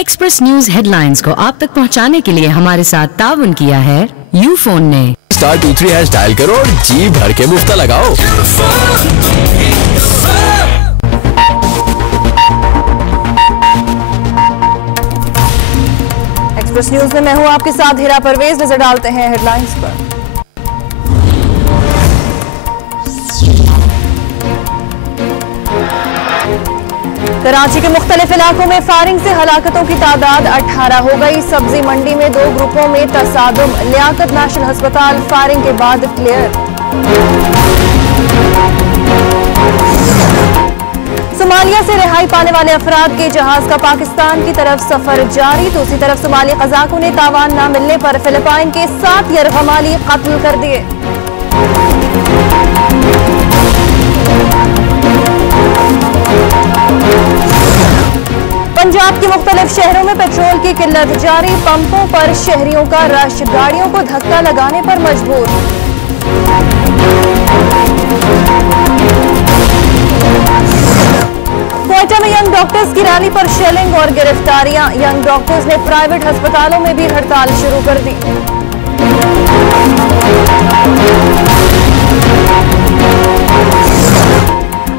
Express news headlines को आप तक पहुंचाने के लिए हमारे साथ ताउन किया है यूफोन ने। *23# डायल करो और जी भर के मुफ्त लगाओ। एक्सप्रेस न्यूज में मैं हूं आपके साथ हीरा परवेज। नजर डालते हैं हेडलाइंस पर। कराची के मुख्तलिफ इलाकों में फायरिंग से हलाकतों की तादाद 18 हो गई। सब्जी मंडी में 2 ग्रुपों में तसादुम। लियाकत नेशनल अस्पताल फायरिंग के बाद क्लियर। सोमालिया से रिहाई पाने वाले अफराद के जहाज का पाकिस्तान की तरफ सफर जारी। दूसरी तरफ सोमाली कज़ाकों ने तावान न मिलने पर फिलिपाइन के 7 यरगमाली कत्ल कर दिए। पंजाब के मुख्तलिफ शहरों में पेट्रोल की किल्लत जारी। पंपों पर शहरियों का रश, गाड़ियों को धक्का लगाने पर मजबूर। क्वेटा में यंग डॉक्टर्स की रैली पर शेलिंग और गिरफ्तारियां। यंग डॉक्टर्स ने प्राइवेट अस्पतालों में भी हड़ताल शुरू कर दी।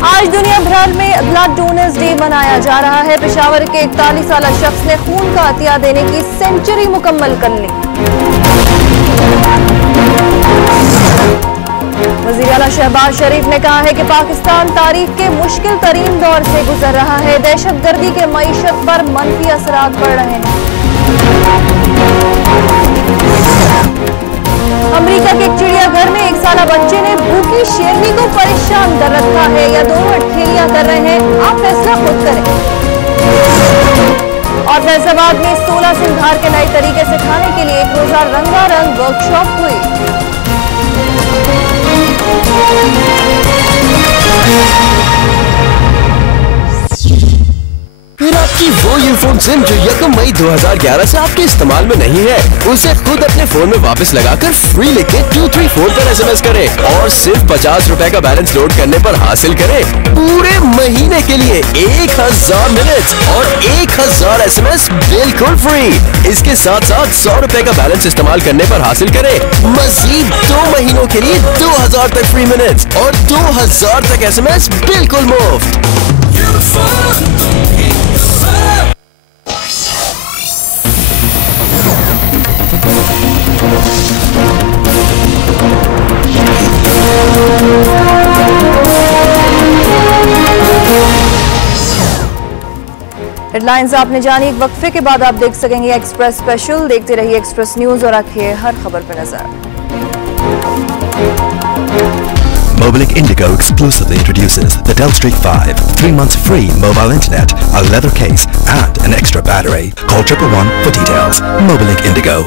आज दुनिया भर में ब्लड डोनर्स डे मनाया जा रहा है। पेशावर के 41 साल शख्स ने खून का अतिया देने की सेंचुरी मुकम्मल कर ली। वज़ीर आला शहबाज शरीफ ने कहा है कि पाकिस्तान तारीख के मुश्किल तरीन दौर से गुजर रहा है। दहशतगर्दी के मईशत पर मनफी असरात पड़ रहे हैं। अमेरिका के एक चिड़ियाघर में 1 साला बच्चे ने भूखी शेरनी को परेशान कर रखा है। या दोनों अठखेलियां कर रहे हैं, आप फैसला खुद करें। और फैसलाबाद में 16 सिंघार के नए तरीके से खाने के लिए 1 रोजा रंगारंग वर्कशॉप हुई। फिर आपकी वो यूफोन सिम जो 1 मई 2011 से आपके इस्तेमाल में नहीं है, उसे खुद अपने फोन में वापस लगाकर फ्री लिखे 234 पर SMS करें और सिर्फ 50 रुपए का बैलेंस लोड करने पर हासिल करें पूरे महीने के लिए 1000 मिनट्स और 1000 SMS बिल्कुल फ्री। इसके साथ साथ 100 रुपए का बैलेंस इस्तेमाल करने पर हासिल करें मजीद 2 महीनों के लिए 2000 तक फ्री मिनट्स और 2000 तक SMS बिल्कुल मुफ्त। हेडलाइंस आपने जानी। एक वक्फे के बाद आप देख सकेंगे एक्सप्रेस स्पेशल। देखते रहिए एक्सप्रेस न्यूज और रखिए हर खबर पर नजर। Mobilink Indigo exclusively introduces the Delstreak 5, 3 months free mobile internet, a leather case and an extra battery. Call 111 for details. Mobilink Indigo.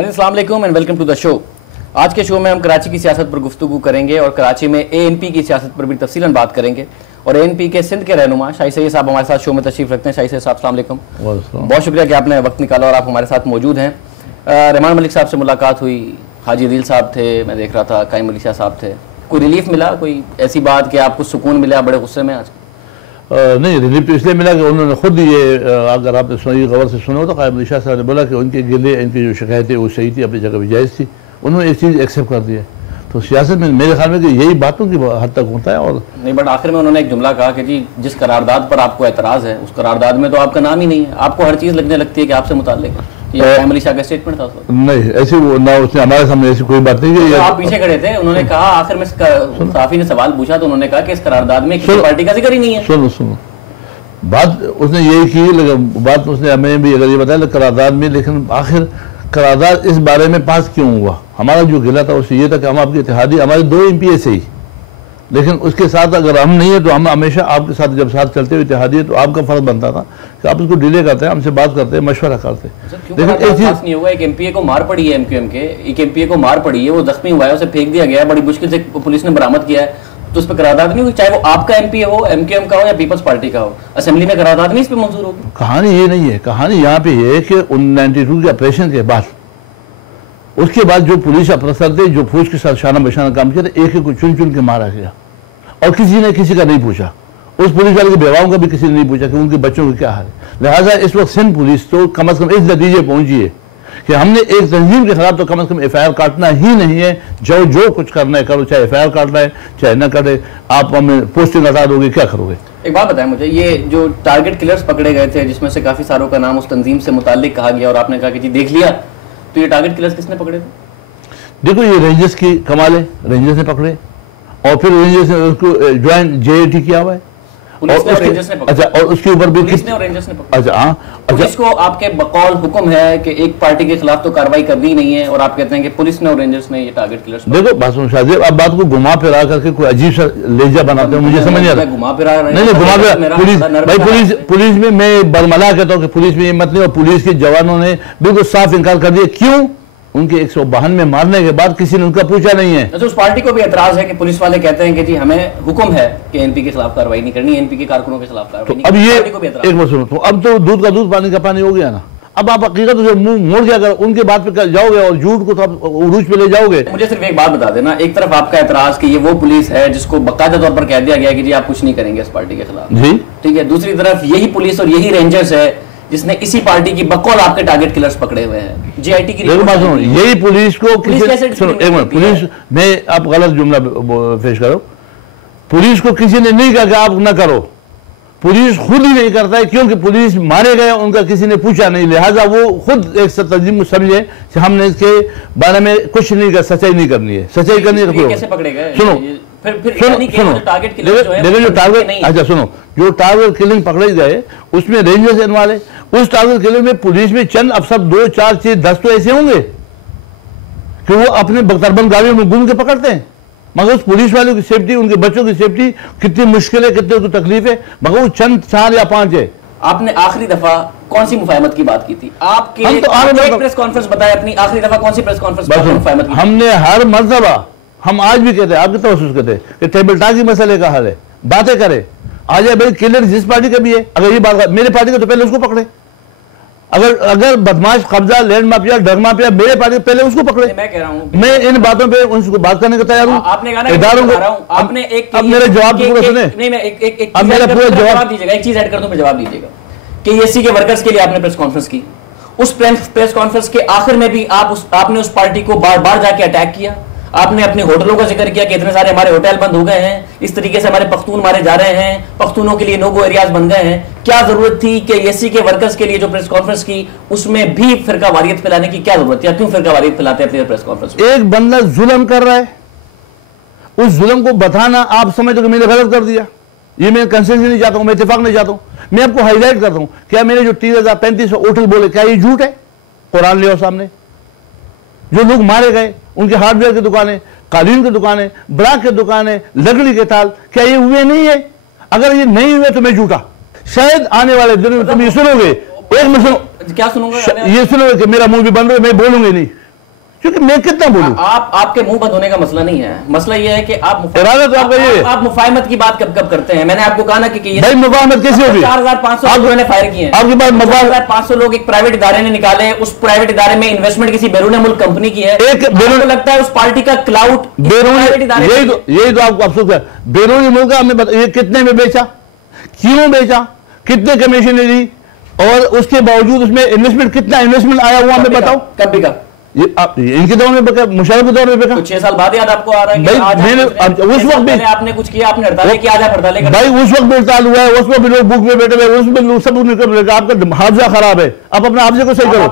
अस्सलाम वालेकुम and welcome to the show. आज के शो में हम कराची की सियासत पर गुफ्तगू करेंगे और कराची में ANP की सियासत पर भी तफसीलन बात करेंगे। और ANP के सिंध के रहनुमा शाही सैयद साहब हमारे साथ शो में तशरीफ रखते हैं। शाही सैयद साहब अस्सलाम वालेकुम। बहुत शुक्रिया कि आपने वक्त निकाला और आप हमारे साथ मौजूद हैं। रहमान मलिक साहब से मुलाकात हुई, हाजी दिल साहब थे, मैं देख रहा था कायम अली शाह साहब थे। कोई रिलीफ मिला, कोई ऐसी बात कि आपको सुकून मिला? बड़े गुस्से में आज? नहीं, रिलीफ तो इसलिए मिला कि उन्होंने खुद ये, अगर आपने सुनी खबर से सुना हो तो कायम अली शाह साहब ने बोला कि उनके गिले, इनकी जो शिकायतें वो सही थी, अपनी जगह भी जायज़ थी। उन्होंने एक चीज़ एक्सेप्ट कर दी है। तो सियासत में मेरे ख्याल में कि यही बातों की हद तक होता है। और नहीं, बट आखिर में उन्होंने एक जुमला कहा कि जी जिस करारदाद पर आपको एतराज़ है उस करारदाद में तो आपका नाम ही नहीं है, आपको हर चीज़ लगने लगती है कि आपसे मुताल्लिक है। ये कायम अली शाह का स्टेटमेंट था। नहीं, ऐसी वो ना, उसने हमारे सामने ऐसी कोई बात नहीं की। आप पीछे खड़े थे, उन्होंने कहा, आखिर में साफी ने सवाल पूछा तो उन्होंने कहा कि इस करारदाद में किसी पार्टी का जिक्र ही नहीं है। सुनो, बात उसने यही की, लेकिन बात उसने हमें भी अगर ये बताया करारदाद में, लेकिन आखिर करारदाद इस बारे में पास क्यों हुआ? हमारा जो गिला था उससे ये था कि हम आपके इत्तेहादी, हमारे 2 MPA से ही लेकिन उसके साथ अगर हम नहीं है तो हम हमेशा आपके साथ जब साथ चलते हुए इत्तेहादी है तो आपका फर्ज बनता था कि आप उसको डिले करते हैं, हमसे बात करते हैं, मशवरा करते हैं। लेकिन एक चीज नहीं होगा, एक एमपीए को मार पड़ी है, एमक्यूएम के एक एमपीए को मार पड़ी है, वो जख्मी हुआ है, उसे फेंक दिया गया है, बड़ी मुश्किल से पुलिस ने बरामद किया है, तो उस पर करारदाद नहीं होगी, चाहे वो आपका एमपीए हो, एमक्यूएम का हो या पीपल्स पार्टी का हो, असेंबली में करारदाद नहीं इस पर मंजूर होगी। कहानी ये नहीं है, कहानी यहाँ पे ये है कि 92 के ऑपरेशन के बाद उसके बाद जो पुलिस अफसर थे जो फौज के साथ शाना बशाना काम किया था, एक एक को चुन चुन के मारा गया और किसी ने किसी का नहीं पूछा। उस पुलिस वाले के बेवाओं का भी किसी ने नहीं पूछा कि उनके बच्चों का क्या हाल है। लिहाजा इस वक्त सिंध पुलिस तो कम से कम इस नतीजे पहुंची है कि हमने एक तंजीम के खिलाफ तो कम से कम एफआईआर काटना ही नहीं है। जो कुछ करना है करो, चाहे एफआईआर काटना है चाहे न करे, आप हमें पोस्टिंग हटा दोगे, क्या करोगे। एक बात बताएं मुझे, ये जो टारगेट किलर्स पकड़े गए थे जिसमें से काफी सारों का नाम उस तंजीम से मुताल्लिक कहा गया और आपने कहा कि जी देख लिया, तो ये टारगेट किलर्स किसने पकड़े थे? देखो ये रेंजर्स की कमाल है, रेंजर्स ने पकड़े और फिर रेंजर्स ने उसको ज्वाइन जेएटी किया हुआ है। पुलिस ने और रेंजर्स ने पकड़ा। अच्छा, और उसके ऊपर भी पुलिस ने और रेंजर्स ने पकड़ा। अच्छा हाँ, पुलिस को आपके बकौल हुक्म है कि एक पार्टी के खिलाफ तो कार्रवाई करनी नहीं है और आप कहते हैं कि पुलिस ने और रेंजर्स ने ये टारगेट किलर्स। देखो बात सुनो शाहजेब, आप बात को घुमा फिरा करके कोई अजीब सा लेजा बनाते हो, मुझे समझ नहीं आता। घुमा फिरा नहीं घुमा फिरा पुलिस में मैं बरमला कहता हूँ कि पुलिस में हिम्मत नहीं, और पुलिस के जवानों ने बिल्कुल साफ इनकार कर दिया। क्यों? उनके 152 में मारने के बाद किसी ने उनका पूछा नहीं है। तो उस पार्टी को भी एतराज है कि पुलिस वाले कहते हैं कि जी हमें हुक्म है कि एनपी के खिलाफ कार्रवाई नहीं करनी, एनपी के कारकुनों के खिलाफ कार्रवाई नहीं करनी। अब ये एक बार सुनो, तो अब तो दूध का दूध पानी का पानी हो गया ना। अब आप हकीकत से मुंह मोड़ के अगर उनके बात पे जाओगे और झूठ को तो आप उरूज पे ले जाओगे। मुझे सिर्फ एक बात बता देना, एक तरफ आपका एतराज कि ये वो पुलिस है जिसको बाकायदा तौर पर कह दिया गया कि जी आप कुछ नहीं करेंगे इस पार्टी के खिलाफ, जी ठीक है, दूसरी तरफ यही पुलिस और यही रेंजर्स है जिसने इसी पार्टी की बकौल आपके टारगेट किलर्स पकड़े हुए हैं। जीआईटी की यही पुलिस को सुनो एक मिनट, पुलिस में आप गलत जुमला पेश करो। पुलिस को किसी ने नहीं कहा कि आप ना करो, पुलिस खुद ही नहीं करता है, क्योंकि पुलिस मारे गए उनका किसी ने पूछा नहीं, लिहाजा वो खुद एक तंजीम को समझे कि हमने इसके बारे में कुछ नहीं कर, सच्चाई नहीं करनी है, सच्चाई करनी है। कैसे पकड़े गए? सुनो सुनो, टारगेट किलर जो है, देखो जो टारगेट, अच्छा सुनो, जो टारगेट किलिंग पकड़े गए उसमें रेंजर्स इन्वॉल्व है। उस टारगेट किलिंग में पुलिस में चंद अफसर 2 4 6 10 तो ऐसे होंगे कि वो अपने बख्तरबंद गाड़ियों में घूम के पकड़ते हैं, मगर उस पुलिस वालों की सेफ्टी, उनके बच्चों की सेफ्टी कितनी मुश्किल है, कितनी तकलीफ है, मगर वो चंद 4 या 5 है। आपने आखिरी दफा कौन सी मुफाहमत की बात की थी? आपके तो प्रेस कॉन्फ्रेंस बताए, अपनी आखिरी दफा कौन सी प्रेस कॉन्फ्रेंस मुफाहमत की? हमने हर मर्तबा, हम आज भी कहते हैं, आपके तवज्जुह कहते हैं कि टेबल टॉक की मसले का हल है, बातें करें। आ जाए भाई, किलर जिस पार्टी का भी है, अगर ये बात मेरे पार्टी का तो पहले उसको पकड़े, अगर बदमाश, कब्जा, लैंड माफिया, ड्रग माफिया मेरे पार्टी पहले उसको पकड़े। मैं कह रहा हूं, मैं इन बातों पे उनको बात करने को तैयार हूं। आपने कहा ना, आपने एक, अब मेरे जवाब पूरा सुने, नहीं मैं एक अब मेरा पूरा जवाब दीजिएगा, एक चीज ऐड कर दूं, जवाब दीजिएगा कि एससी के वर्कर्स के लिए आपने प्रेस कॉन्फ्रेंस की, उस प्रेस कॉन्फ्रेंस के आखिर में भी आपने उस पार्टी को बार बार जाके अटैक किया, आपने अपने होटलों का जिक्र किया कि इतने सारे हमारे होटल बंद हो गए हैं, इस तरीके से हमारे पख्तून मारे जा रहे हैं, पख्तूनों के लिए नो गो एरियाज बन गए हैं। क्या जरूरत थी कि एससी के वर्कर्स के लिए जो प्रेस कॉन्फ्रेंस की उसमें भी फिरका वारियत फैलाने की क्या जरूरत थी? क्यों फिरका वारियत फैलाते हैं अपनी प्रेस कॉन्फ्रेंस में? एक बंदा जुल्म कर रहा है, उस जुल्म को बताना आप समझते हो कि मैंने गलत कर दिया, ये मैं कंसेंस नहीं चाहता हूं, मैं इत्तेफाक नहीं चाहता हूं, मैं आपको हाईलाइट करता हूं। क्या मैंने जो 30,000-3500 होटल बोले, क्या ये झूठ है? कुरान ले आओ सामने। जो लोग मारे गए, उनके हार्डवेयर की दुकानें, कालीन की दुकानें, ब्राक की दुकानें, लकड़ी के ताल, क्या ये हुए नहीं है? अगर ये नहीं हुए तो मैं झूठा। शायद आने वाले दिनों में तुम ये सुनोगे, एक में सुनो, क्या सुनूंगा? ये सुनोगे कि मेरा मुंह भी बंद हो, मैं बोलूंगी नहीं, क्योंकि मैं कितना बोलूं। आपके मुंह बंद होने का मसला नहीं है, मसला ये है कि आप मुफाहमत की बात कब करते हैं? मैंने आपको कहा ना कि भाई मुफाहमत कैसे होगी? 4,500 लोगों ने फायर किए हैं, आपके पास 4,500 लोग एक प्राइवेट इदारे ने निकाले, उस प्राइवेट इदारे में इन्वेस्टमेंट किसी बैरून मुल्क कंपनी की है, एक बैरून लगता है उस पार्टी का क्लाउड यही तो आपको अफसोस है। बैरूनी मुल्क हमने कितने में बेचा, क्यों बेचा, कितने कमीशन ली, और उसके बावजूद उसमें इन्वेस्टमेंट, कितना इन्वेस्टमेंट आया हुआ हमें बताओ। कब बिका? ये इनके दौर में बेका, मुशर्रफ के दौर में बेका। तो 6 साल बाद याद आपको आ रहा है कि आज उस वक्त भी आपने कुछ किया, आपने हड़ताल की, आज आप हड़ताल कर भाई उस वक्त भी हड़ताल हुआ है, उसमें भी लोग भूख में बैठे हुए, उसमें लोग सब निकल, आपका हाफजा खराब है, आप अपने हाफजे को सही करो।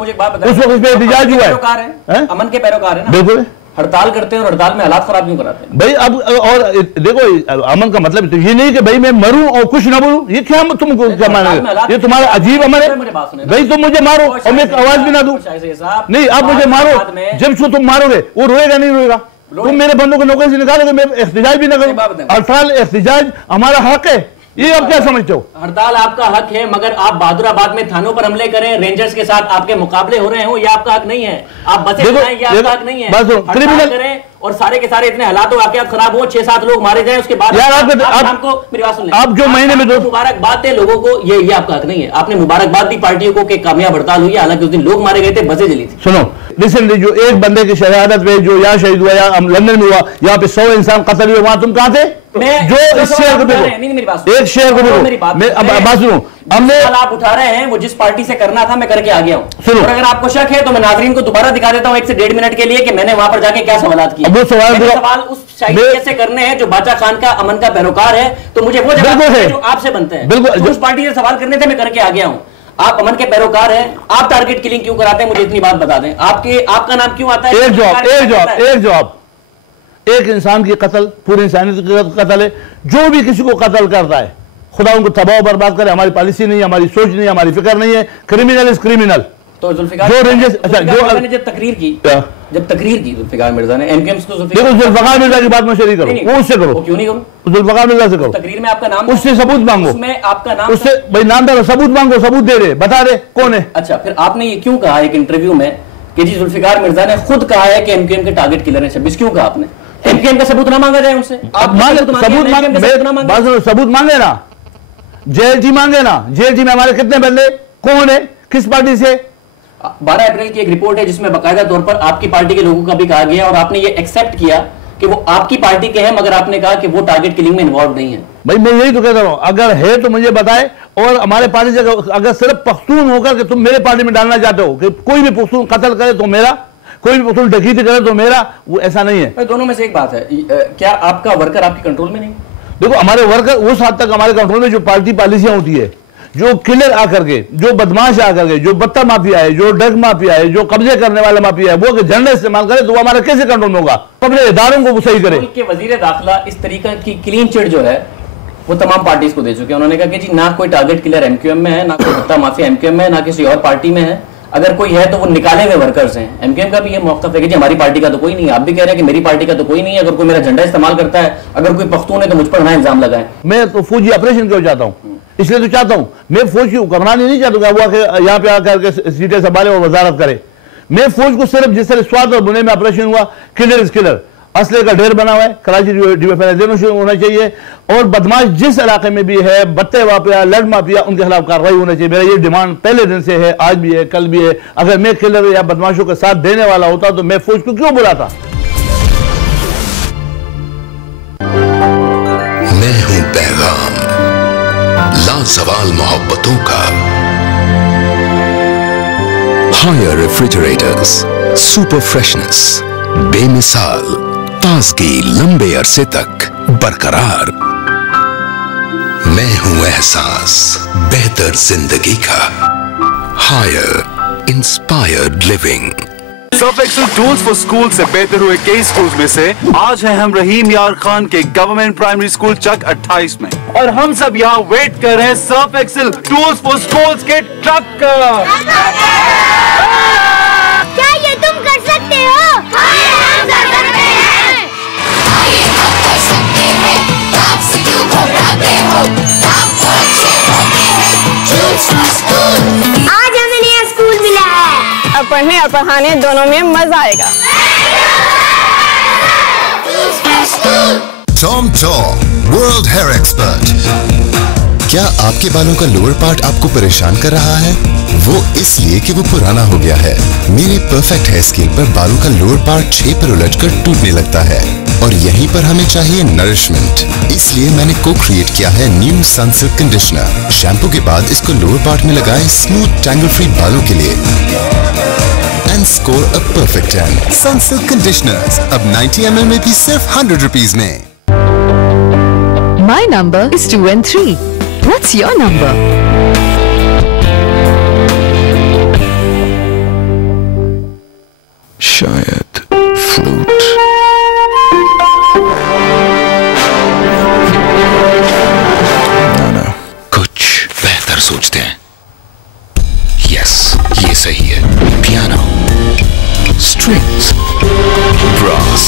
उस वक्त इसमें एहतिजाज हुआ है, अमन के पैरोकार है ना, बिल्कुल हड़ताल करते हैं और हड़ताल में हालात खराब क्यों कराते हैं भाई? अब और देखो, अमन का मतलब तो ये नहीं कि भाई मैं मरूं और कुछ ना बोलूं, ये क्या तुमको क्या मानेगा? ये तुम्हारा अजीब अमल है भाई। तुम मुझे मारो और मैं आवाज भी ना दूं, नहीं आप मुझे मारो, जब तुम मारोगे वो रोएगा नहीं रोएगा? तुम मेरे बंदों को नौकरी से निकालोगे, मैं एहतजाज भी ना करूं। हड़ताल एहतजाज हमारा हक है, ये आप क्या समझते हो? हड़ताल आपका हक है, मगर आप बहादुराबाद में थानों पर हमले करें, रेंजर्स के साथ आपके मुकाबले हो रहे हो, ये आपका हक नहीं है। आप बसें चलाएं, ये आपका हक नहीं है। हड़ताल करें और सारे के सारे इतने हालात वाकयात खराब हो, 6-7 लोग मारे जाएं, उसके बाद यार आपको मेरी बात सुन लें, आप जो महीने में मुबारकबाद दे लोगों को, ये आपका हक नहीं है। आपने मुबारकबाद दी पार्टियों को कि कामयाब हड़ताल हुई, हालांकि उस दिन लोग मारे गए थे, बसें जली थी। सुनो, रिसेंटली जो एक बंदे की शहादत में जो यहाँ शहीद हुआ, या लंदन में हुआ, यहाँ पे 100 इंसान कत्ल हुए, वहां तुम कहां थे? जो इस शेयर को देखो, एक शेयर को देखो, मैं अब बात सुनो, हमने आप उठा रहे हैं वो जिस पार्टी से करना था मैं करके आ गया हूं। और अगर आपको शक है तो मैं नाजरीन को दोबारा दिखा देता हूं 1 से 1.5 मिनट के लिए कि मैंने वहां पर जाके क्या सवाल किए। वो सवाल उस शायद कैसे करने हैं जो बादशाह खान का अमन का पैरोकार है, तो मुझे वो जवाब जो आपसे बनते हैं। बिल्कुल, उस पार्टी से सवाल करने थे, मैं करके आ गया हूं। आप अमन के पैरोकार हैं, आप टारगेट किलिंग क्यों कराते हैं, मुझे इतनी बात बता दें। आपका नाम क्यों आता है? एक जवाब, एक इंसान की कत्ल पूरी इंसानियत की कत्ल है। जो भी किसी को कत्ल करता है, खुदा उनको तबाह बर्बाद करे। हमारी पॉलिसी नहीं है, हमारी सोच नहीं है, हमारी फिक्र नहीं है। Criminal is criminal. तो जुल्फिकार जो रेंजर्स, अच्छा जो जब तकरीर की जुल्फिकार मिर्जा ने एमकेएम को, जुल्फिकार मिर्जा की बात में शरीक करो, वो उससे करो। क्यों नहीं करूं? जुल्फिकार मिर्जा से करो। तकरीर में आपका नाम, उससे सबूत मांगो, उसमें आपका नाम, उससे भाई नाम दो, सबूत मांगो, सबूत दे दे, बता दे कौन है। अच्छा, फिर आपने ये क्यों कहा एक इंटरव्यू में कि जी जुल्फिकार मिर्जा ने खुद कहा है कि एमकेएम के टारगेट किलर है 26? क्यों कहा आपने? एमकेएम का सबूत ना मांगा जाए उनसे? आप सबूत मांगे ना, जेएलटी मांगे ना। जेएलटी में हमारे कितने बंदे, कौन है, किस पार्टी से? 12 अप्रैल की एक रिपोर्ट है जिसमें बाकायदा तौर पर आपकी पार्टी के लोगों का भी कहा गया और आपने ये एक्सेप्ट किया कि वो आपकी पार्टी के हैं, मगर आपने कहा कि वो टारगेट किलिंग में इन्वॉल्व नहीं है। भाई मैं यही तो कहता हूं, अगर है तो मुझे बताए। और हमारे पार्टी से अगर सिर्फ पख्तून होकर के तुम मेरे पार्टी में डालना चाहते हो कि कोई भी पख्तून कत्ल करे तो मेरा, कोई भी पख्तून डकैती करे तो मेरा, वो ऐसा नहीं है। दोनों में से एक बात है, क्या आपका वर्कर आपके कंट्रोल में नहीं? देखो, हमारे वर्कर उस हद तक हमारे कंट्रोल में, जो पार्टी पॉलिसियां होती है, जो किलर आकर के, जो बदमाश आकर के, जो बत्ता माफिया है, जो ड्रग माफिया है, जो कब्जे करने वाला माफिया है, वो झंडा इस्तेमाल करे तो वो हमारे कैसे कंट्रोल में होगा? अपने इदारों को वो सही करे। वजीर दाखिला इस तरीका की क्लीन चिट जो है वो तमाम पार्टीज को दे चुके हैं। उन्होंने कहा कि जी ना कोई टारगेट किलर एमक्यूएम में है, ना कोई बत्ता माफिया एमक्यूएम में है, ना किसी और पार्टी में है। अगर कोई है तो वो निकाले हुए वर्कर्स हैं। एमकेएम का भी ये मौक़िफ़ है कि जी हमारी पार्टी का तो कोई नहीं है। आप भी कह रहे हैं कि मेरी पार्टी का तो कोई नहीं है। अगर कोई मेरा झंडा इस्तेमाल करता है, अगर कोई पख्तून है तो मुझ पर ना इल्जाम लगाएं। मैं तो फौजी ऑपरेशन क्यों चाहता हूँ? इसलिए तो चाहता हूँ, मैं फौज की हुक्मरानी नहीं चाहता वो यहाँ पे आकर के सीटें संभाले और वजारत करे। मैं फौज को सिर्फ जिस तरह स्वाद और बुने में ऑपरेशन हुआ, किलर इज किलर, असले का ढेर बना हुआ है, कराची डिफेंस होना चाहिए। और बदमाश जिस इलाके में भी है, बत्ते माफिया, लड माफिया, उनके खिलाफ कार्रवाई होना चाहिए। मेरा ये डिमांड पहले दिन से है, आज भी है, कल भी है। अगर मैं किलर या बदमाशों का साथ देने वाला होता तो मैं फौज को क्यों बुलाता? मैं हूं पैगाम लाजवाल मोहब्बतों का। हायर रेफ्रिजरेटर्स, सुपर फ्रेशनेस, बेमिसाल ताजगी लंबे अरसे तक बरकरार। मैं हूं एहसास बेहतर जिंदगी का। Haier inspired living. Surf Excel tools for school से बेहतर हुए कई स्कूल्स में से आज है हम रहीम यार खान के गवर्नमेंट प्राइमरी स्कूल चक 28 में, और हम सब यहाँ वेट कर रहे हैं Surf Excel tools for schools के ट्रक का। क्या ये तुम कर सकते हो? हम कर सकते हैं। हम कर सकते हैं। आपसे क्यों घबराते हो? आपको अच्छे होते हैं। Tools for school. आज हमें नया स्कूल मिला है और पढ़ने और पढ़ाने दोनों में मजा आएगा। Tom world hair expert. क्या आपके बालों का लोअर पार्ट आपको परेशान कर रहा है? वो इसलिए कि वो पुराना हो गया है। मेरे परफेक्ट हेयर स्केल पर बालों का लोअर पार्ट 6 पर उलझकर टूटने लगता है और यहीं पर हमें चाहिए नरिशमेंट। इसलिए मैंने को क्रिएट किया है न्यू सनसिल्क कंडीशनर। शैम्पू के बाद इसको लोअर पार्ट में लगाएं स्मूथ टैंगल फ्री बालों के लिए and score a perfect tan. Sunsilk conditioners अब 90 ml में भी सिर्फ 100 रुपीज में। My number is 2 and 3. What's your number? शायद फ्लूट। ना कुछ बेहतर सोचते हैं। यस, ये सही है, पियानो। strings, brass.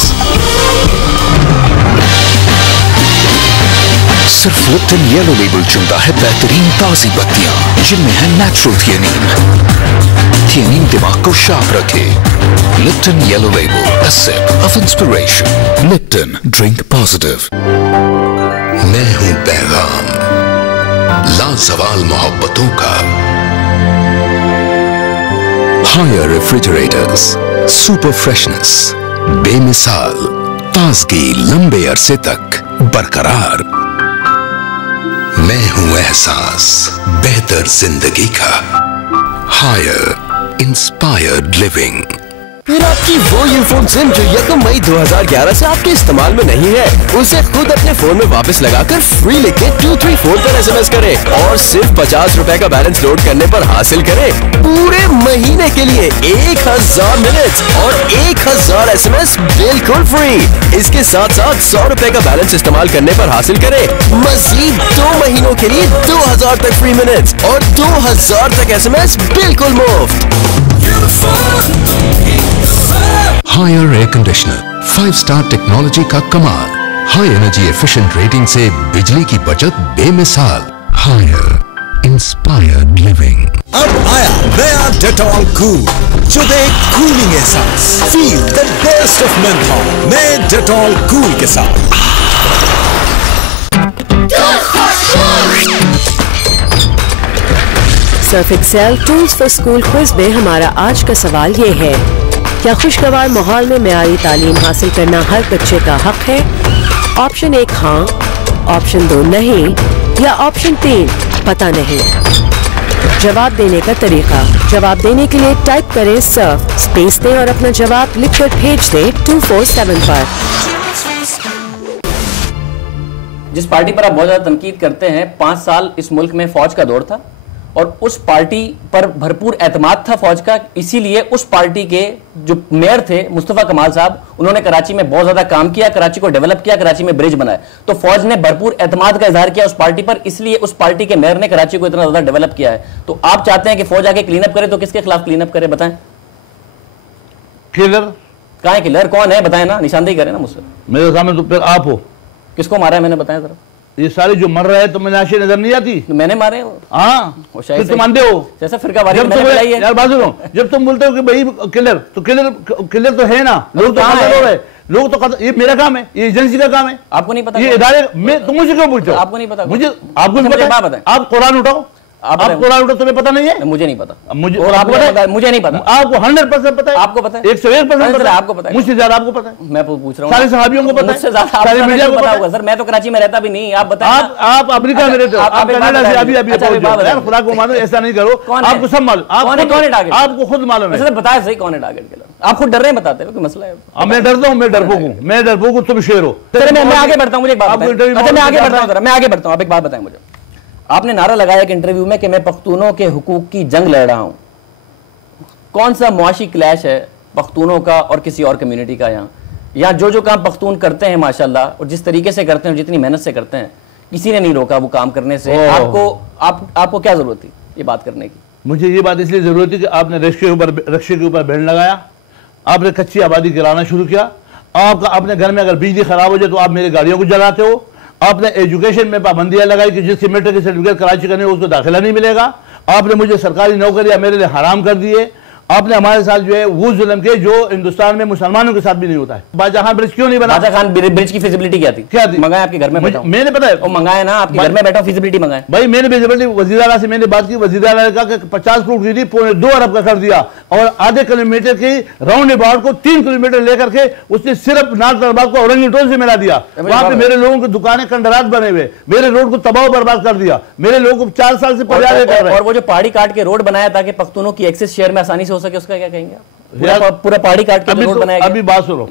सिर्फ लिप्टन येलो लेबल चुनता है बेहतरीन ताजी बत्तियां जिनमें है नेचुरल थियानीन। थियानीन दिमाग को शार्प रखे। Lipton yellow label, a sip of inspiration. Lipton, drink positive. मैं हूं पैगाम, लाजवाल मोहब्बतों का। हायर रेफ्रिजरेटर्स, सुपर फ्रेशनेस, बेमिसाल ताजगी लंबे अरसे तक बरकरार। मैं हूं एहसास बेहतर जिंदगी का। Haier inspired living. फिर आपकी वो यूफोन सिम जो 1 मई 2011 से आपके इस्तेमाल में नहीं है, उसे खुद अपने फोन में वापस लगाकर फ्री लिखे 234 पर SMS करें और सिर्फ 50 रुपए का बैलेंस लोड करने पर हासिल करें पूरे महीने के लिए 1000 मिनट्स और 1000 SMS बिल्कुल फ्री। इसके साथ साथ 100 रुपए का बैलेंस इस्तेमाल करने पर हासिल करें मजीद 2 महीनों के लिए 2000 तक फ्री मिनट्स और 2000 तक SMS बिल्कुल मुफ्त। Higher air conditioner, five star technology का कमाल। हाई एनर्जी एफिशिएंट रेटिंग से बिजली की बचत बेमिसाल। Haier inspired living. अब आया नया डेटॉल कूल जो दे कूलिंग एहसास। Feel the best of menthol नए डेटॉल कूल के साथ। Surf Excel tools for school quiz में हमारा आज का सवाल ये है, क्या खुशगवार माहौल में मेयारी तालीम हासिल करना हर बच्चे का हक है? ऑप्शन 1 हाँ, ऑप्शन 2 नहीं या ऑप्शन 3 पता नहीं। जवाब देने का तरीका, जवाब देने के लिए टाइप करें सर्फ, स्पेस दें और अपना जवाब लिखकर भेज दें 247 पर। जिस पार्टी पर आप बहुत ज्यादा तनकीद करते हैं, 5 साल इस मुल्क में फौज का दौर था और उस पार्टी पर भरपूर एतमाद था फौज का, इसीलिए उस पार्टी के जो मेयर थे मुस्तफा कमाल साहब, उन्होंने कराची में बहुत ज्यादा काम किया, कराची को डेवलप किया, कराची में ब्रिज बनाया। तो फौज ने भरपूर एतमाद का इजहार किया उस पार्टी पर, इसलिए उस पार्टी के मेयर ने कराची को इतना ज्यादा डेवलप किया है। तो आप चाहते हैं कि फौज आके क्लीन अप करे, तो किसके खिलाफ क्लीन अप करे बताएं? किलर। कहाँ है किलर? कौन है बताएं ना, निशानदेही करें ना मुझसे। मेरे सामने तो फिर आप हो। किसको मारा है मैंने, बताएं जरा। ये सारे जो मर रहे हैं तो मैंने आशी नजर नहीं आती। तो मैंने मारे। हाँ, फिर तुम मानते हो जैसा फिरका वारी मैंने बताई है। यार बात सुनो, जब तुम बोलते हो कि भाई किलर, तो किलर तो है ना, लोग तो लोग तो ये मेरा काम है, ये एजेंसी का काम है। आपको नहीं पता? ये इदारे में तुम मुझे क्यों पूछते हो? आपको नहीं पता? मुझे आपको पता। आप कुरान उठाओ, आप कुरान उठाओ, तुम्हें पता नहीं है? मुझे नहीं पता। मुझे और आपको पता है? मुझे नहीं पता। आपको 100% पता है। आपको पता है? 101% पता है। आपको पता है? मुझसे ज्यादा आपको पता है। मैं पूछ रहा हूँ, सारे सहाबियों को पता है, सारे मीडिया को पता होगा। सर मैं तो कराची में रहता भी नहीं, आप बताएं। आप अमेरिका में रहते हो, आप कनाडा से अभी यार खुदा को मानो, ऐसा नहीं करो। आपको सब मालूम, आपको खुद मालूम है। बताया सही कौन है टारगेट किलर? आप खुद डर रहे हैं, बताते हो कि मसला है। मैं डरता हूँ, मैं डरपोक हूँ, मैं डरपोक हूँ, तुम शेर हो। मैं आगे बढ़ता हूँ, मुझे एक बात बताएं। मैं आगे बढ़ता हूँ, आप एक बात बताएं मुझे। आपने नारा लगाया एक इंटरव्यू में कि मैं पख्तूनों के हुकूक की जंग लड़ रहा हूं। कौन सा मुआशी क्लैश है पख्तूनों का और किसी और कम्युनिटी का? यहाँ जो काम पख्तून करते हैं माशाल्लाह, और जिस तरीके से करते हैं, जितनी मेहनत से करते हैं, किसी ने नहीं रोका वो काम करने से। आपको क्या जरूरत थी ये बात करने की? मुझे ये बात इसलिए जरूरत थी कि आपने रक्शे के ऊपर बैंड लगाया, आपने कच्ची आबादी गिराना शुरू किया। आपका अपने घर में अगर बिजली खराब हो जाए तो आप मेरी गाड़ियों को जलाते हो। आपने एजुकेशन में पाबंदियां लगाई कि जिससे मेट्रिक की सर्टिफिकेट कराची करने उसको दाखिला नहीं मिलेगा। आपने मुझे सरकारी नौकरियां मेरे लिए हराम कर दिए। आपने हमारे साथ जो है वो जुल्म के जो हिंदुस्तान में मुसलमानों के साथ भी नहीं होता है। बादशाह खान ब्रिज क्यों नहीं बना? बादशाह खान ब्रिज की फिजिबिलिटी क्या थी? क्या थी? मंगाया आपके घर में बैठा हूं। मैंने पता है मंगाया ना, आपके घर में बैठा फिजिबिलिटी मंगाया। भाई मैंने फिजिबिलिटी वजीर आला से मैंने बात की, वजीर आला ने कहा कि 50 फुट की थी, 2.25 अरब का कर दिया और आधे किलोमीटर की राउंड अबाउट को 3 किलोमीटर लेकर के उसने सिर्फ नाग दरबार को औरंगी टोल से मिला दिया। वहां पे मेरे लोगों की दुकानें कंडरात बने हुए, मेरे रोड को तबाह बर्बाद कर दिया, मेरे लोगों को 4 साल से परेशान कर रहे हैं। और वो जो पहाड़ी काट के रोड बनाया ताकि पख्तूनों की एक्सेस शेयर में आसानी से हो सके, उसका क्या कहेंगे? पूरा पहाड़ी काट के रोड बनाया। अभी बात सुनो,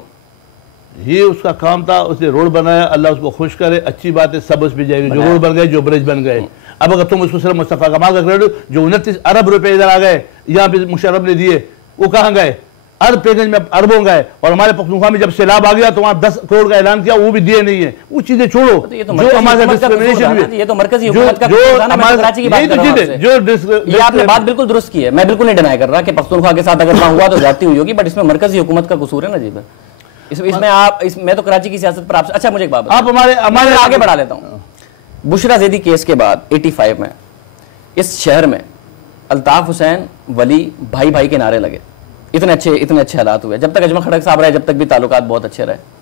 ये उसका काम था, उसने रोड बनाया, अल्लाह उसको खुश करे, अच्छी बात है, सब उस भी जाएगी। जो रोड बन गए, जो ब्रिज बन गए। अब अगर तुम उसको सिर्फ मुस्तफा कमाल का क्रेडिट, जो 29 अरब रुपए इधर आ गए यहाँ पे मुशर्रफ ने दिए, वो कहाँ गए? हर पैकेज में अरबों का है। और हमारे पख्तूनख्वा में जब सैलाब आ गया तो वहाँ 10 करोड़ का ऐलान किया, वो भी दिए नहीं है। वो चीजें छोड़ो, जो हमारे डिस्क्रिमिनेशन, ये तो मरकजी हुकूमत का कसूर था ना, मैं कराची की बात कर रहा हूं। ये आपने बात बिल्कुल दुरुस्त की है, मैं बिल्कुल नहीं डिनाई कर रहा कि पख्तूनख्वा के साथ अगर वहाँ हुआ तो ज्यादती हुई होगी, बट इसमें मरकजी हुकूमत का कसूर है ना जी। इसमें आप मैं तो कराची की सियासत पर आपसे, अच्छा मुझे एक बात आप हमारे आगे बढ़ा लेता हूँ। बुशरा ज़ैदी केस के बाद 85 में इस शहर में अल्ताफ हुसैन वली भाई भाई के नारे लगे, इतने अच्छे हालात हुए। जब तक अजमल खड़क साहब रहे, जब तक भी ताल्लुकात बहुत अच्छे रहे।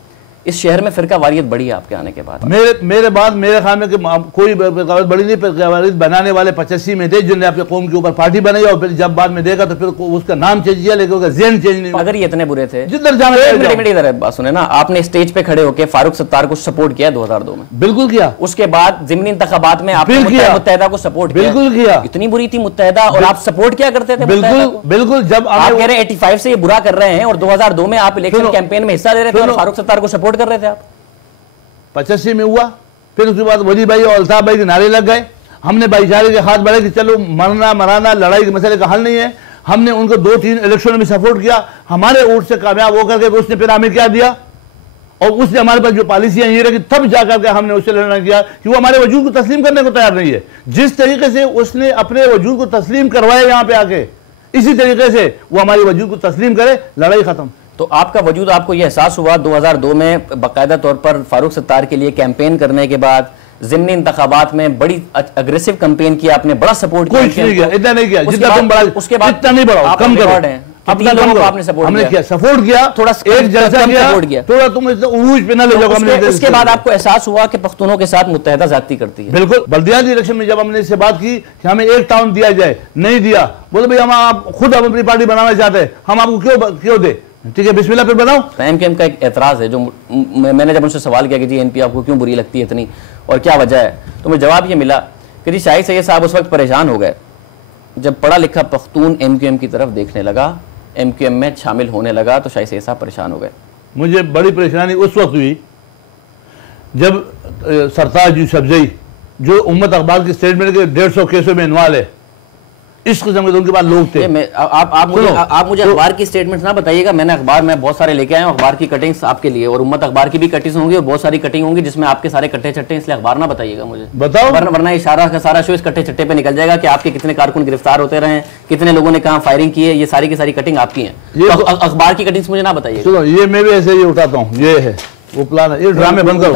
इस शहर में फिरका वारियत बढ़ी है आपके आने के बाद? मेरे बाद मेरे ख्याल में कि कोई बड़ी नहीं, फिरका वारियत बनाने वाले 85 में थे जिन्होंने अपने कौम के ऊपर पार्टी बनाई, और फिर जब बाद में देखा तो फिर उसका नाम चेंज किया, लेकिन उसका ज़हन चेंज नहीं। अगर ये इतने बुरे थे, जिधर जाना बात सुने ना, आपने स्टेज पे खड़े होकर फारूक सत्तार को सपोर्ट किया 2002 में, बिल्कुल किया। उसके बाद ज़िमनी इंतखाबात में आपने मुत्तहिदा को सपोर्ट किया, बिल्कुल किया। इतनी बुरी थी मुत्तहिदा और आप सपोर्ट क्या करते थे? बिल्कुल। जब आप कह रहे हैं 85 से ये बुरा कर रहे हैं और 2002 में आप इलेक्शन कैंपेन में हिस्सा ले रहे थे और फारूक सत्तार को सपोर्ट कर रहे थे आप। 85 में हुआ, फिर उसके बाद वली भाई और अल्ताफ भाई के नारे लग गए। हमने भाईचारे के हाथ बढ़े कि चलो मरना मराना लड़ाई के मसले का हल नहीं है। हमने उनको 2-3 इलेक्शन में सपोर्ट किया, हमारे वोट से कामयाब होकर के उसने फिर हमें क्या दिया, और उसने हमारे पास जो पॉलिसियां ये रखी, तब जाकर के हमने उससे लड़ना किया कि वो हमारे वजूद को तस्लीम करने को तैयार नहीं है। जिस तरीके से उसने अपने वजूद को तस्लीम करवाया यहाँ पे आके, इसी तरीके से वो हमारे वजूद को तस्लीम करे, लड़ाई खत्म। तो आपका वजूद, आपको यह एहसास हुआ 2002 में बाकायदा तौर पर फारूक सत्तार के लिए कैंपेन करने के बाद, ज़िमनी इंतखाबात में बड़ी अग्रेसिव कैंपेन किया आपने, बड़ा सपोर्ट किया? इतना नहीं किया जितना तुम बढ़ा, उसके बाद इतना नहीं बढ़ाओ, कम करो। अपना लोगों को आपने सपोर्ट किया, थोड़ा एक जलसा किया, थोड़ा तुम उरूज पे ना ले जाओ। उसके बाद आपको एहसास हुआ कि पख्तूनों के साथ मुत्तहिदा ज़्यादती करती है। बिल्कुल। बल्दियाती इलेक्शन में जब हमने इससे बात की कि हमें एक टाउन दिया जाए, नहीं दिया। बोले भाई हम आप खुद अपनी पार्टी बनाना चाहते हैं, हम आपको क्यों दे? ठीक है, बिस्मिल्लाह फिर बनाओ। एमकेएम का एक एतराज़ है, जो मैंने जब उनसे सवाल किया कि जी एनपी आपको क्यों बुरी लगती है इतनी और क्या वजह है, तो मुझे जवाब ये मिला कि जी शाहिद सैयद साहब उस वक्त परेशान हो गए जब पढ़ा लिखा पख्तून एमकेएम की तरफ देखने लगा, एमकेएम में शामिल होने लगा, तो शाहिद सैयद साहब परेशान हो गए। मुझे बड़ी परेशानी उस वक्त हुई जब सरताज यूसुफजई, जो उम्मत अखबार की स्टेटमेंट के 150 केसों में इन्वॉल्व है, इस किस्म के उनके पास लोग थे। आप मुझे अखबार की स्टेटमेंट ना बताइएगा, मैंने अखबार में बहुत सारे लेके आए हूं, अखबार की कटिंग्स आपके लिए, और उम्मत अखबार की भी कटिंग्स होंगी और बहुत सारी कटिंग होंगी जिसमें आपके सारे कट्टे छट्टे, इसलिए अखबार ना बताइएगा मुझे, बताओ, वरना इशारा का सारा शो इस कट्टे छट्टे पे निकल जाएगा कि आपके कितने कारकुन गिरफ्तार होते रहे, कितने लोगों ने कहां फायरिंग की है, ये सारी की सारी कटिंग आपकी है। अखबार की कटिंग्स मुझे ना बताइए। चलो ये मैं भी ऐसे ही उठाता हूं, ये है वो प्लान है। ये ड्रामे बंद करो,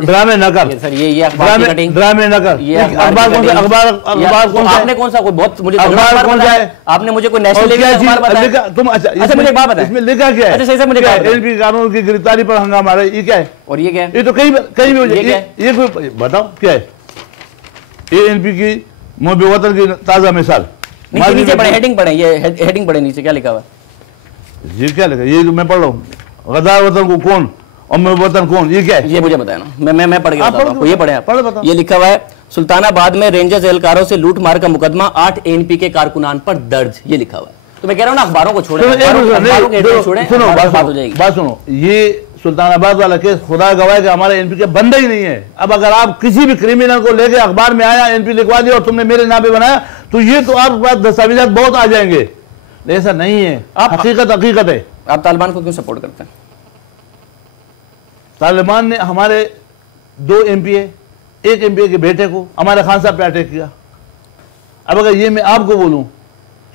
ड्रामे न कर सर, ये अखबार की कटिंग, ड्रामे न कर। ये अखबार कौन सा, अखबार कौन सा आपने कौन सा, कोई बहुत मुझे अखबार कौन सा है? आपने मुझे कोई नेशनल अखबार बताया तुम? अच्छा मुझे एक बात बताएं, इसमें लिखा क्या है? अच्छा सही से मुझे एनपी कानून की गिरफ्तारी पर हंगामा है, ये क्या है? और ये क्या है? ये तो कहीं भी हो जाए, ये कोई बताओ क्या है? ये एनपी की मोहब्बे वतन की ताजा मिसाल। नीचे पढ़े, हेडिंग पढ़े, ये हेडिंग पढ़े, नीचे क्या लिखा हुआ है? ये क्या लिखा? ये मैं पढ़ रहा हूँ, गद्दार वतन को कौन और मैं वतन कौन, ये क्या है? ये मुझे बताया ना, मैं पढ़ के बताता हूं। ये पढ़े आप? ये लिखा हुआ है, सुल्तानाबाद में रेंजर्स एहलकारों से लूट मार का मुकदमा 8 एनपी के कारकुनान पर दर्ज, ये लिखा हुआ है। तो मैं कह रहा हूं ना, अखबारों को छोड़ें, बात सुनो, ये सुल्तानाबाद वाला केस खुदा गवाह के हमारे एनपी के बंदे ही नहीं है। अब अगर आप किसी भी क्रिमिनल को लेके अखबार में आया, एनपी लिखवा दिया और तुमने मेरे नाम पे बनाया, तो ये तो आपके पास दस्तावेजात बहुत आ जाएंगे। ऐसा नहीं है, हकीकत है। आप तालिबान को क्यों सपोर्ट करते हैं? तालिबान ने हमारे 2 एमपीए, एक एमपीए के बेटे को हमारे खान साहब पे अटैक किया। अब अगर ये मैं आपको बोलूं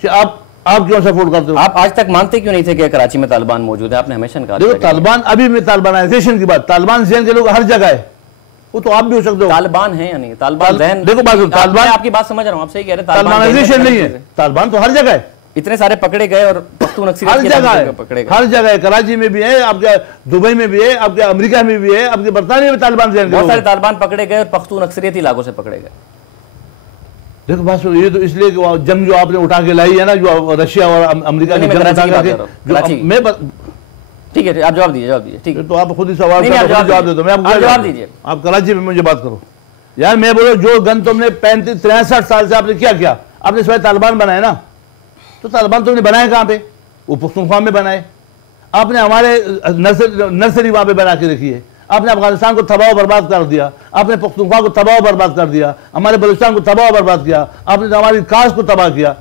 कि आप क्यों सपोर्ट करते हो? आप आज तक मानते क्यों नहीं थे कि कराची में तालिबान मौजूद है? आपने हमेशा कहा। देखो तालिबान, अभी में तालिबानाइजेशन की बात, तालिबान जहन के लोग हर जगह है, वो तो आप भी हो सकते हो। तालिबान है या नहीं? तालिबान जहन, देखो बात, तालिबान, आपकी बात समझ रहा हूँ, आप सही कह रहे हैं, तालिबानाइजेशन नहीं है, तालिबान तो हर जगह है। इतने सारे पकड़े गए और पख्तून अक्सरियत हर जगह है, हर जगह है। कराची में भी है, आपके दुबई में भी है, आपके अमेरिका में भी है, आपके बरतानिया में तालिबान से बहुत सारे तालिबान पकड़े गए और पख्तून अक्सरियती इलाकों से पकड़े गए। देखो बस ये तो इसलिए कि जंग जो आपने उठा के लाई है ना, जो रशिया और अमेरिका ने ठीक है, आप जवाब दीजिए, ठीक है। तो आप खुद ही सवाल जवाब दे दो, मैं आपको जवाब दीजिए। आप कराची में मुझे बात करो यार। मैं बोलो, जो गन तुमने 35-63 साल से आपने क्या किया? आपने सिवाय तालिबान बनाए ना, तो तालिबान तुमने बनाए कहाँ पे? वो पख्तूनख्वा में बनाए। आपने हमारे नर्सरी वहाँ पे बना के रखी है। आपने अफगानिस्तान को तबाह बर्बाद कर दिया, आपने पख्तूनख्वा को तबाह बर्बाद कर दिया, हमारे बलूचिस्तान को तबाह बर्बाद किया, आपने हमारी कास्ट को तबाह किया।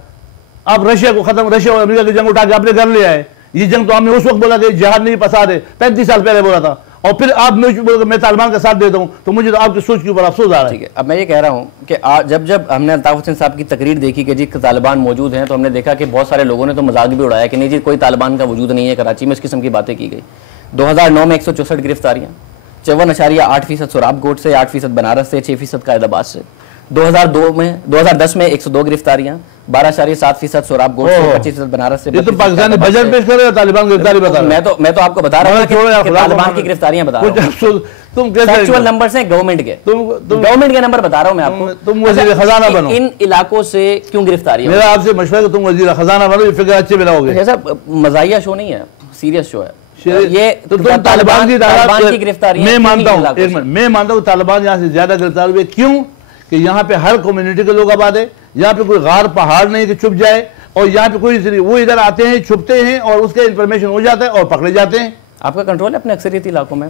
आप रशिया को खत्म, रशिया और अमेरिका की जंग उठा के अपने घर ले आए। ये जंग तो आपने उस वक्त बोला कि जिहाद नहीं पसंद है, 35 साल पहले बोला था, और फिर आप मैं तालिबान का साथ देता हूँ, तो मुझे तो आपकी सोच के ऊपर अफसोस आ रहा है। ठीक है, अब मैं ये कह रहा हूँ कि जब हमने अल्ताफ हुसैन साहब की तकरीर देखी कि जी तालिबान मौजूद हैं, तो हमने देखा कि बहुत सारे लोगों ने तो मजाक भी उड़ाया कि नहीं जी कोई तालिबान का वजूद नहीं है कराची में, इस किस्म की बातें की गई। 2009 में 164 गिरफ्तारियाँ, 54.8% सोराब कोट से, 8% बनारस से, 6% कायदाबाद से। 2010 में 102 गिरफ्तारियां, 12.7% सोराब गोट से, 25% बनारस से। ये तो पाकिस्तान बजट पेश कर रहे हो, तालिबान की गिरफ्तारी बता रहे हो। मैं तो आपको बता रहा हूं कि तालिबान की गिरफ्तारियां बता रहा हूं। तुम फैक्चुअल नंबर्स हैं गवर्नमेंट के, गवर्नमेंट के नंबर बता रहा हूं मैं आपको। तुम वजीर खजाना बनो। इन इलाकों से क्यों गिरफ्तारी? मेरा आपसे मशवरा है तुम वजीर खजाना बनो, ये फिगर अच्छे बनाओगे। ऐसा मजाहिया शो नहीं है, सीरियस शो है ये। तो तालिबान की गिरफ्तारी मैं मानता हूँ, मैं मानता हूँ तालिबान यहाँ से ज्यादा गिरफ्तार हुए। क्यों कि यहाँ पे हर कम्युनिटी के लोग आबाद है, यहाँ पे कोई गार पहाड़ नहीं कि छुप जाए, और यहाँ पे कोई वो इधर आते हैं छुपते हैं और उसका इंफॉर्मेशन हो जाता है और पकड़े जाते हैं। आपका कंट्रोल है अपने अक्सरियती इलाकों में?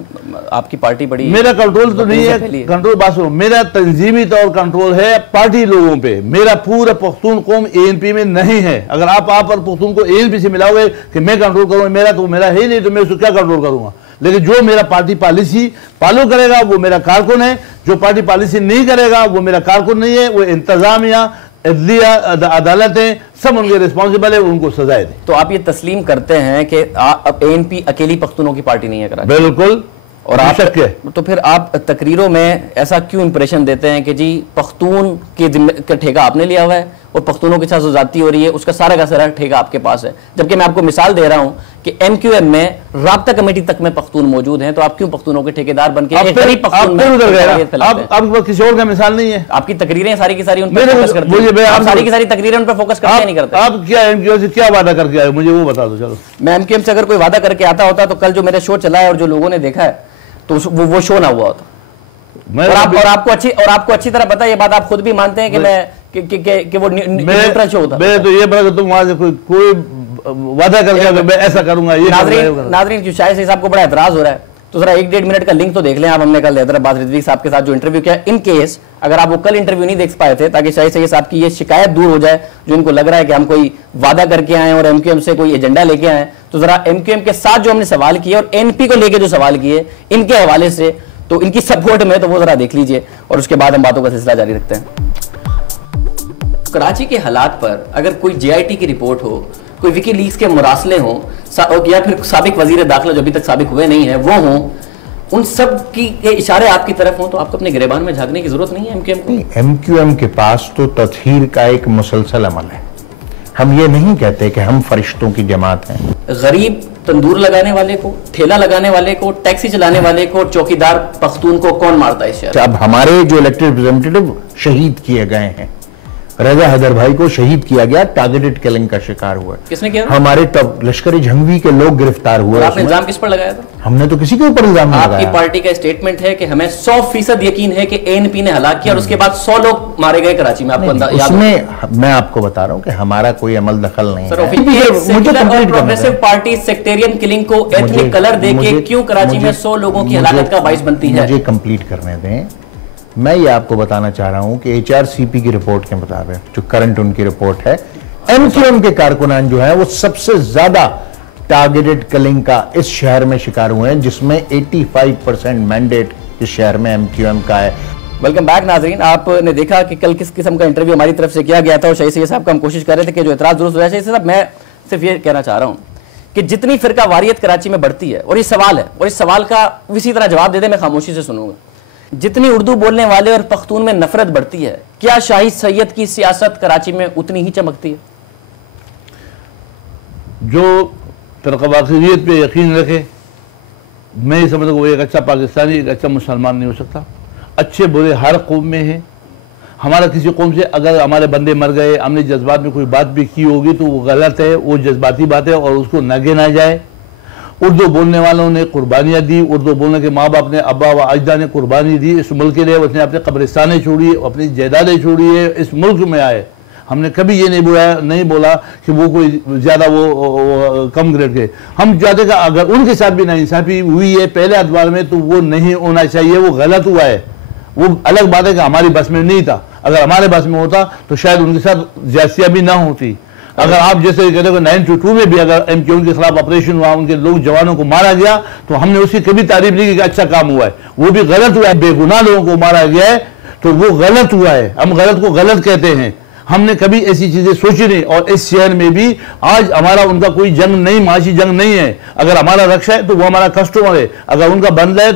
आपकी पार्टी बड़ी, मेरा कंट्रोल तो नहीं है, कंट्रोल बात सुनो, मेरा तंजीमी तौर कंट्रोल है पार्टी लोगों पे, मेरा पूरा पख्तून कौम ANP में नहीं है। अगर आप और पख्तून को ANP से मिलाओगे कि मैं कंट्रोल करूँ, मेरा तो मेरा है ही नहीं, तो मैं उसको क्या कंट्रोल करूँगा। लेकिन जो मेरा पार्टी पॉलिसी फॉलो करेगा वो मेरा कारकुन है, जो पार्टी पॉलिसी नहीं करेगा वो मेरा कारकुन नहीं है। वो इंतजामिया, अदलिया, अदालतें सब उनके रिस्पॉन्सिबल है, उनको सजाएं दें। तो आप ये तस्लीम करते हैं कि अब ANP अकेली पख्तूनों की पार्टी नहीं है कराची? बिल्कुल। और आप तो फिर आप तकरीरों में ऐसा क्यों इंप्रेशन देते हैं कि जी पख्तून के ठेका आपने लिया हुआ है और पख्तूनों के साथ जो जाती हो रही है उसका सारा का सारा ठेका आपके पास है? जबकि मैं आपको मिसाल दे रहा हूं कि MQM में राब्ता कमेटी तक में पख्तून मौजूद हैं, तो आप क्यों पख्तूनों के ठेकेदार बन के अब किसी और का मिसाल नहीं है? आपकी तकरीरें सारी की सारी उन पर फोकस करती हैं, आप सारी की सारी तकरीरें उन पर फोकस करते नहीं करते। आप क्या MQM से क्या वादा करके आए मुझे वो बता दो। चलो, मैं MQM से अगर कोई वादा करके आता होता तो कल जो मेरे शो चला है और जो लोगों ने देखा है तो वो शो ना हुआ होता। और आपको अच्छी तरह पता है, ये बात आप खुद भी मानते हैं कि मैं कि वो न्यूट्रल शो होता। मैं तो ये बता तुम वहां से कोई वादा करके मैं ऐसा करूंगा ये। नाज़रीन जो शायद साहब को बड़ा एतराज हो रहा है, तो जरा 1-1.5 मिनट का लिंक तो देख लें आप। हमने कल हैदराबाद रिजवी साहब के साथ जो इंटरव्यू किया, इन केस अगर आप वो कल इंटरव्यू नहीं देख पाए थे, ताकि शायद सैयद साहब की ये शिकायत दूर हो जाए जो इनको लग रहा है कि हम कोई वादा करके आए और MQM से कोई एजेंडा लेके आए, तो जरा MQM के साथ जो हमने सवाल किए और NP को लेके जो सवाल किए इनके हवाले से, तो इनकी सपोर्ट में, तो वो जरा देख लीजिए और उसके बाद हम बातों का सिलसिला जारी रखते हैं। कराची के हालात पर अगर कोई JIT की रिपोर्ट हो, कोई विकीलीक्स के मुरासले हों, या फिर साबिक वजीर दाखिला जो अभी तक साबिक हुए नहीं है वो हों, उन सब की इशारे आपकी तरफ हों, तो आपको अपने गिरेबान में झांकने की जरूरत नहीं है MQM को। MQM के पास तो तत्हीर का एक मुसलसल अमल है। हम ये नहीं कहते कि हम फरिश्तों की जमात हैं। गरीब तंदूर लगाने वाले को, ठेला लगाने वाले को, टैक्सी चलाने वाले को, चौकीदार पख्तून को कौन मारता है इस शहर? अब हमारे जो इलेक्टेड रिप्रेजेंटेटिव शहीद किए गए हैं, रजा हैदर भाई को शहीद किया गया, टारगेटेड किलिंग का शिकार हुआ। किसने किया? हमारे तब लश्करी झंगवी के लोग गिरफ्तार हुए। आपने इल्जाम किस पर लगाया था? हमने तो किसी के ऊपर इल्जाम नहीं लगाया। आपकी पार्टी का स्टेटमेंट है कि हमें 100% यकीन है कि ANP ने हलाक किया और उसके बाद 100 लोग मारे गए कराची में। आपको याद? मैं आपको बता रहा हूँ कि हमारा कोई अमल दखल नहीं है। प्रोग्रेसिव पार्टी सेक्टेरियन किलिंग को एथनिक कलर देके क्यों कराची में 100 लोगों की हलाकत का बाइस बनती है? मुझे कंप्लीट करने दें। मैं ये आपको बताना चाह रहा हूं कि HRCP की रिपोर्ट के मुताबिक, जो करंट उनकी रिपोर्ट है, MQM के कारकुनान जो है वो सबसे ज्यादा टारगेटेड किलिंग का इस शहर में शिकार हुए हैं, जिसमें 85% मैंडेट इस शहर में MQM का है। वेलकम बैक नाजरीन। आपने देखा कि कल किस किस्म का इंटरव्यू हमारी तरफ से किया गया था और शहीद सैयद साहब का हम कोशिश कर रहे थे कि जो एतराज दुरुस्त हो जाए। साहब, मैं सिर्फ ये कहना चाह रहा हूँ कि जितनी फिरका वारियत कराची में बढ़ती है, और ये सवाल है और इस सवाल का इसी तरह जवाब दे दे, मैं खामोशी से सुनूंगा, जितनी उर्दू बोलने वाले और पख्तून में नफरत बढ़ती है, क्या शाहिद सैयद की सियासत कराची में उतनी ही चमकती है? जो फिरक़ावाक़ियत पे यकीन रखे, मैं समझता हूँ वो एक अच्छा पाकिस्तानी, एक अच्छा मुसलमान नहीं हो सकता। अच्छे बुरे हर कौम में हैं। हमारा किसी कौम से अगर हमारे बंदे मर गए, हमने जज्बात में कोई बात भी की होगी तो वो गलत है, वो जज्बाती बात है और उसको न गिना जाए। उर्दू बोलने वालों ने कुर्बानियाँ दी, उर्दू बोलने के माँ बाप ने, अब्बा व अजदा ने कुर्बानी दी इस मुल्क के लिए। उसने अपने कब्रिस्तानें छोड़ी, अपनी जायदादें छोड़ी है, इस मुल्क में आए। हमने कभी ये नहीं बोला कि वो कोई ज़्यादा वो कम ग्रेड के। हम चाहते कि अगर उनके साथ भी नाइंसाफ़ी हुई है पहले अदवार में तो वो नहीं होना चाहिए, वो गलत हुआ है। वो अलग बात है कि हमारी बस में नहीं था, अगर हमारे बस में होता तो शायद उनके साथ ज्यादतियाँ भी ना होती। अगर आप जैसे कहते हो 922 में भी अगर MQ के खिलाफ ऑपरेशन हुआ, उनके लोग जवानों को मारा गया, तो हमने उसकी कभी तारीफ नहीं की कि अच्छा काम हुआ है। वो भी गलत हुआ है, बेगुनाह लोगों को मारा गया है, तो वो गलत हुआ है। हम गलत को गलत कहते हैं। हमने कभी ऐसी चीजें सोची नहीं। और इस शहर में भी आज हमारा उनका कोई जंग नहीं, माशी जंग नहीं है। अगर हमारा रक्षा है तो वो हमारा कस्टमर है, अगर उनका बंगला है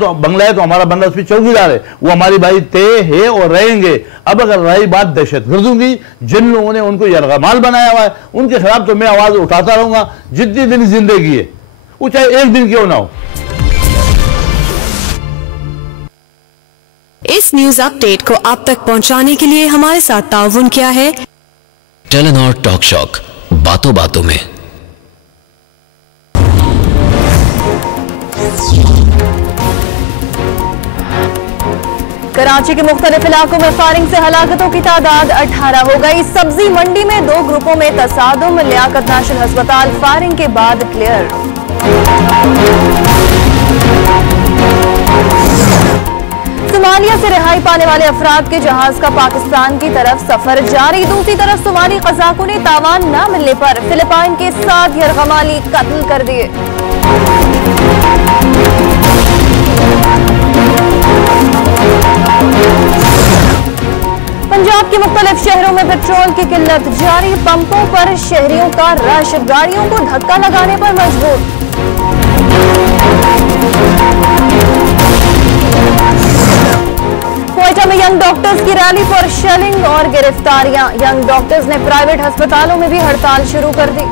तो हमारा बंगला उस पर चौकीदार है। वो हमारी भाई तय है और रहेंगे। अब अगर रही बात दहशतगर्दों की, जिन लोगों ने उनको यरगमाल बनाया हुआ है, उनके खिलाफ तो मैं आवाज उठाता रहूंगा जितनी दिन जिंदगी है, वो चाहे एक दिन क्यों ना हो। इस न्यूज अपडेट को आप तक पहुंचाने के लिए हमारे साथ ताउन किया है टेलेनॉर टॉक शॉक, बातों बातों में। कराची के मुख्तलिफ इलाकों में फायरिंग से हलाकतों की तादाद 18 हो गई। सब्जी मंडी में 2 ग्रुपों में तसादुम, लियाकत नेशनल अस्पताल फायरिंग के बाद क्लियर। सोमालिया से रिहाई पाने वाले अफराद के जहाज का पाकिस्तान की तरफ सफर जारी। दूसरी तरफ सोमाली कज़ाकों ने तावान न मिलने पर फिलिपाइन के 7 यरगमाली कत्ल कर दिए। पंजाब के मुख्तलिफ शहरों में पेट्रोल की किल्लत जारी। पंपों पर शहरियों का रश, गाड़ियों को धक्का लगाने पर मजबूर। क्वेटा में यंग डॉक्टर्स की रैली पर शेलिंग और गिरफ्तारियां। यंग डॉक्टर्स ने प्राइवेट अस्पतालों में भी हड़ताल शुरू कर दी।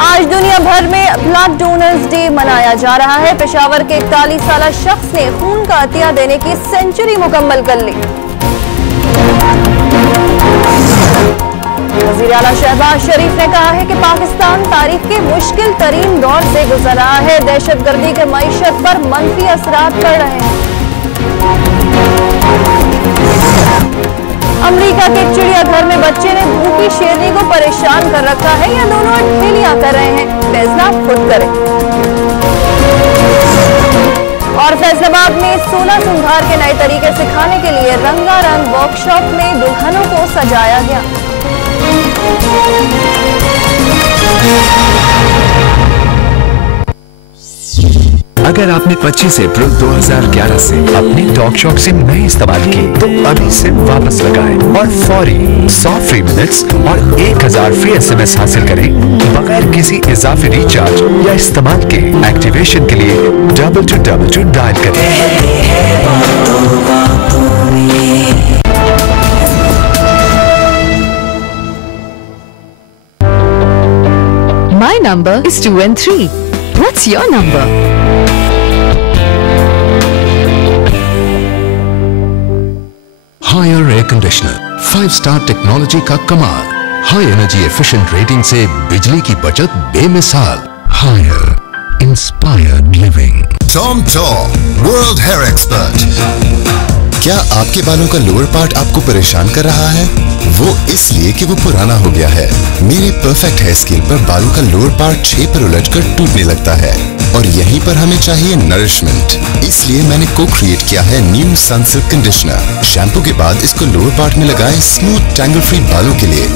आज दुनिया भर में ब्लड डोनर्स डे मनाया जा रहा है। पेशावर के 41 साला शख्स ने खून का अतिया देने की सेंचुरी मुकम्मल कर ली। वज़ीर आला शहबाज शरीफ ने कहा है कि पाकिस्तान तारीख के मुश्किल तरीन दौर से गुजर रहा है। दहशतगर्दी के मईशत पर मनफी असरात पड़ रहे हैं। अमेरिका के चिड़ियाघर में बच्चे ने भूखी शेरनी को परेशान कर रखा है, या दोनों ठेलियां कर रहे हैं। फैसला खुद करें। और फैसलाबाद में 16 सुंघार के नए तरीके सिखाने के लिए रंगारंग वर्कशॉप में दुल्हनों को सजाया गया। अगर आपने 25 अप्रैल 2011 से अपने टॉक शॉक सिम नहीं इस्तेमाल की, तो अभी सिम वापस लगाएं और फौरी 100 फ्री मिनट्स और 1000 फ्री SMS हासिल करें बगैर किसी इजाफी रिचार्ज या इस्तेमाल के। एक्टिवेशन के लिए 2222 डायल करें। My number is 2 and 3. What's your number? Haier air conditioner five star technology का कमाल, हाई एनर्जी एफिशिएंट रेटिंग से बिजली की बचत बेमिसाल। Haier inspired living. Tom world hair expert. क्या आपके बालों का लोअर पार्ट आपको परेशान कर रहा है? वो इसलिए कि वो पुराना हो गया है। मेरे परफेक्ट हेयर स्कील पर बालों का लोअर पार्ट 6 पर उलझकर टूटने लगता है, और यहीं पर हमें चाहिए नरिशमेंट। इसलिए मैंने को क्रिएट किया है न्यू सनसिल्क कंडीशनर। शैम्पू के बाद इसको लोअर पार्ट में लगाएं स्मूथ टैंगल फ्री बालों के लिए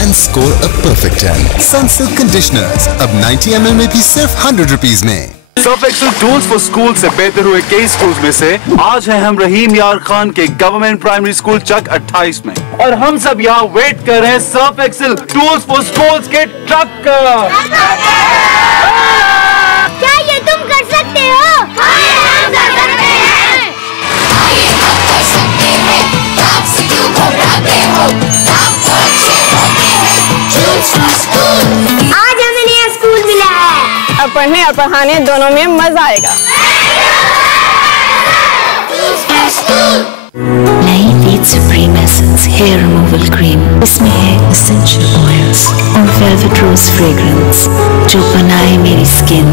and score a perfect tan. Sunsilk conditioners अब 90 ml में भी सिर्फ 100 रुपीज में। Surf Excel tools for school से बेहतर हुए कई स्कूल्स में से आज है हम रहीम यार खान के गवर्नमेंट प्राइमरी स्कूल चक 28 में, और हम सब यहाँ वेट कर रहे हैं Surf Excel tools for schools के ट्रक का। क्या ये तुम कर सकते हो? हम कर सकते हैं। हम कर सकते हैं। आप से क्यों घबराते हो? आप तो अच्छे होते हैं। Tools for School। आज हमें नया स्कूल मिला है। अब पढ़ने और पढ़ाने दोनों में मजा आएगा। नई Veet supreme essence hair removal cream. इसमें है एसेंशियल ऑयल्स और वेलवेट रोज फ्रेग्रेंस जो बनाए मेरी स्किन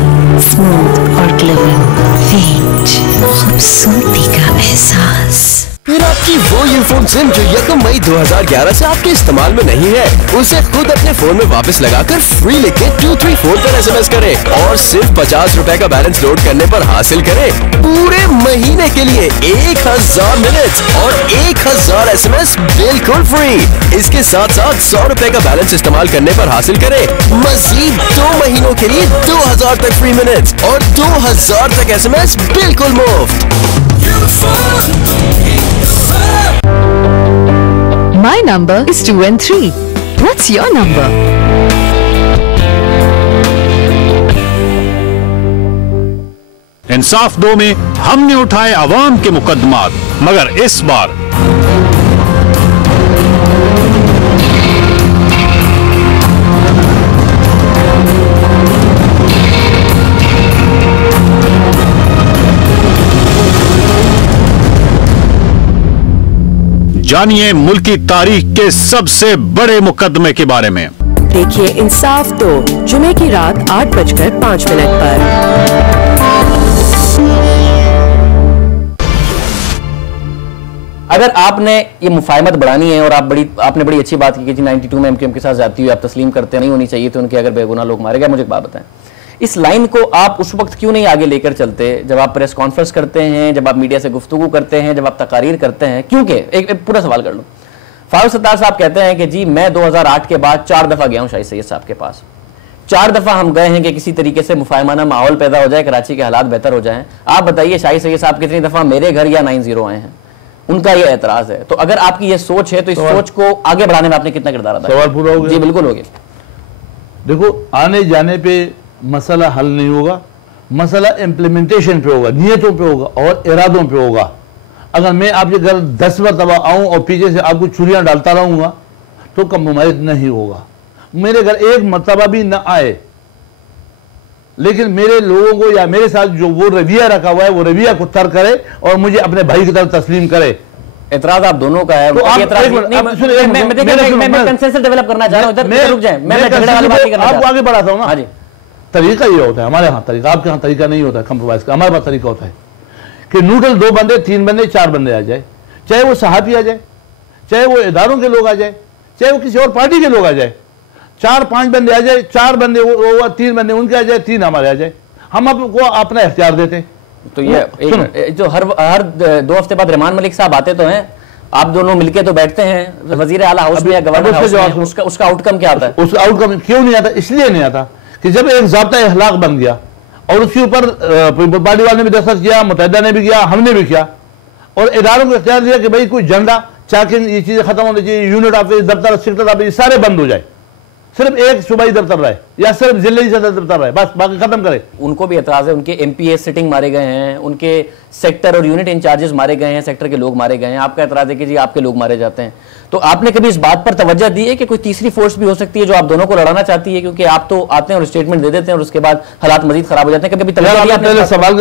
स्मूथ और ग्लोइंग। वीट, खूबसूरती का एहसास। फिर आपकी वो ईयरफोन सिम जो 1 मई 2011 से आपके इस्तेमाल में नहीं है, उसे खुद अपने फोन में वापस लगाकर फ्री लिखे 234 पर SMS करें और सिर्फ 50 रुपए का बैलेंस लोड करने पर हासिल करें पूरे महीने के लिए 1000 मिनट्स और 1000 SMS बिल्कुल फ्री। इसके साथ साथ 100 रुपए का बैलेंस इस्तेमाल करने पर हासिल करें मजीद 2 महीनों के लिए 2000 तक फ्री मिनट्स और 2000 तक SMS बिल्कुल मुफ्त। My number is 2 and 3. What's your number? इंसाफ 2 में हमने उठाए अवाम के मुकदमात, मगर इस बार जानिए मुल्क की तारीख के सबसे बड़े मुकदमे के बारे में। देखिए इंसाफ 2 जुमे की रात 8:05 पर। अगर आपने ये मुफाहमत बढ़ानी है और आपने बड़ी अच्छी बात की कि जी 92 में एमक्यूएम के साथ जाती हुई आप तस्लीम करते नहीं होनी चाहिए, तो उनके अगर बेगुनाह लोग मारे गए, मुझे एक बात बताएं, इस लाइन को आप उस वक्त क्यों नहीं आगे लेकर चलते जब आप प्रेस कॉन्फ्रेंस करते हैं, जब आप मीडिया से गुफ्तगू करते हैं, जब आप तकारीर करते हैं? क्योंकि एक पूरा सवाल कर लो। फारूक सत्तार साहब कहते हैं कि जी मैं 2008 के बाद 4 दफा गया हूं शाहिद सैयद साहब के पास, 4 दफा हम गए हैं कि किसी तरीके से मुफाहमाना माहौल पैदा हो जाए, कराची के हालात बेहतर हो जाएं। आप बताइए शाहिद सैयद साहब कितनी दफा मेरे घर या 90 आए हैं? उनका ये एतराज है। तो अगर आपकी ये सोच है तो इस सोच को आगे बढ़ाने में आपने कितना किरदार अदा? सवाल पूरा हो गया? जी बिल्कुल हो गया। देखो, आने जाने पे मसला हल नहीं होगा, मसला इम्प्लीमेंटेशन पे होगा, नियतों पे होगा और इरादों पे होगा। अगर मैं आपके घर 10 मरतबा आऊँ और पीछे से आपको चुरियाँ डालता रहूँगा तो कम्प्रोमाइज नहीं होगा। मेरे घर 1 मरतबा भी ना आए, लेकिन मेरे लोगों को या मेरे साथ जो वो रवैया रखा हुआ है वो रवैया को तर्क करे और मुझे अपने भाई की तरफ तस्लीम करे। एतराज आप दोनों का है। तो मैं कंसेंसस डेवलप करना चाह रहा हूं, इधर रुक जाएं, मैं झगड़े वाली बात नहीं करना, आपको आगे बढ़ाता हूं ना। हाँ जी, तरीका ये होता है हमारे यहाँ तरीका, आपके यहाँ तरीका नहीं होता कंप्रोमाइज का। हमारे पास तरीका होता है कि न्यूट्रल 2 बंदे 3 बंदे 4 बंदे आ जाए, चाहे वो सहाफ़ी आ जाए, चाहे वो इदारों के लोग आ जाए, चाहे वो किसी और पार्टी के लोग आ जाए, 4-5 बंदे आ जाए, 4 बंदे वो 3 बंदे उनके आ जाए, 3 हमारे आ जाए, हम आपको अपना इख्तियार देते हैं। तो ये जो हर 2 हफ्ते बाद रहमान मलिक साहब आते तो हैं, आप दोनों मिलके तो बैठते हैं वजीर आला हाउस में या गवर्नर हाउस में, उसका आउटकम क्या आता है? उसका आउटकम क्यों नहीं आता? इसलिए नहीं आता कि जब एक ज़ाब्ता अखलाक बन गया और उसके ऊपर पार्टी वाले ने भी दस्तखत किया, मुत्तहिदा ने भी किया, हमने भी किया, और इदारों को इख्तियार दिया कि भाई कोई झंडा चाके ये चीज़ें खत्म होनी चाहिए, यूनिट ऑफिस, दफ्तर, सेक्टर ऑफिस सारे बंद हो जाए, सिर्फ एक सूबाई दफ्तर रहे या सिर्फ जिले सदर दफ्तर रहे, बस बाकी खत्म करे। उनको भी एतराज है, उनके एमपीएस सिटिंग मारे गए हैं, उनके सेक्टर और यूनिट इंचार्जेस मारे गए हैं, सेक्टर के लोग मारे गए हैं। आपका एतराज है कि जी आपके लोग मारे जाते हैं। तो आपने कभी इस बात पर तवज्जो दी है कि कोई तीसरी फोर्स भी हो सकती है जो आप दोनों को लड़ाना चाहती है? क्योंकि आप तो आते हैं और स्टेटमेंट दे देते हैं और उसके बाद हालात मजीद खराब हो जाते हैं। कभी पहले सवाल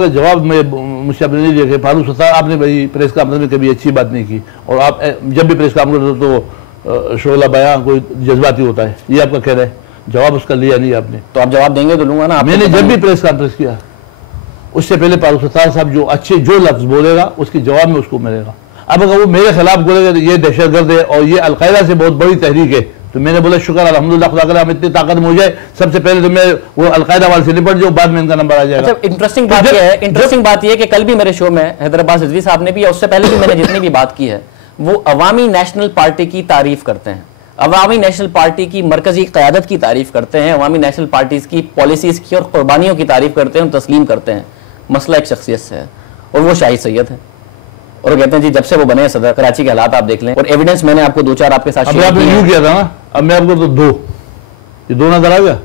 का जवाब में मुझे नहीं दिया। फारूक सत्तार आपने भाई प्रेस कॉन्फ्रेंस में कभी अच्छी बात नहीं की, और आप जब भी प्रेस कॉन्फ्रेंस तो शोला बयान कोई जज्बाती होता है, ये आपका कहना है। जवाब उसका लिया नहीं आपने, तो आप जवाब देंगे तो लूंगा ना। मैंने जब भी प्रेस कॉन्फ्रेंस किया उससे पहले फारूक सत्तार साहब जो लफ्ज बोलेगा उसके जवाब में उसको मिलेगा। अब अगर वो मेरे खिलाफ बोलेगा ये दहशतगर्द है और ये अलकायदा से बहुत बड़ी तहरीक है, तो मैंने बोला शुक्र अल्हम्दुलिल्लाह हम इतनी ताकत में हो जाए, सबसे पहले तो मैं वो अलकायदा वाले से निपट जाऊँ, बाद में इनका नंबर आ जाएगा। अच्छा, इंटरेस्टिंग बात यह है कि कल भी मेरे शो में हैदराबाद रिजवी साहब ने भी, उससे पहले भी मैंने जितनी भी बात की है, वो अवामी नेशनल पार्टी की तारीफ करते हैं, अवामी नेशनल पार्टी की मरकजी क़यादत की तारीफ करते हैं, अवामी नेशनल पार्टीज की पॉलिसीज की और कुर्बानियों की तारीफ करते हैं, तस्लीम करते हैं। मसला एक शख्सियत से है और वो शाहिद सैयद है, और कहते हैं जी जब से वो बने सदर, कराची के हालात आप देख लें, और एविडेंस मैंने आपको 2-4 आपके साथ शेयर किया था ना। अब मैं आपको तो ये 2 नजर आ गया।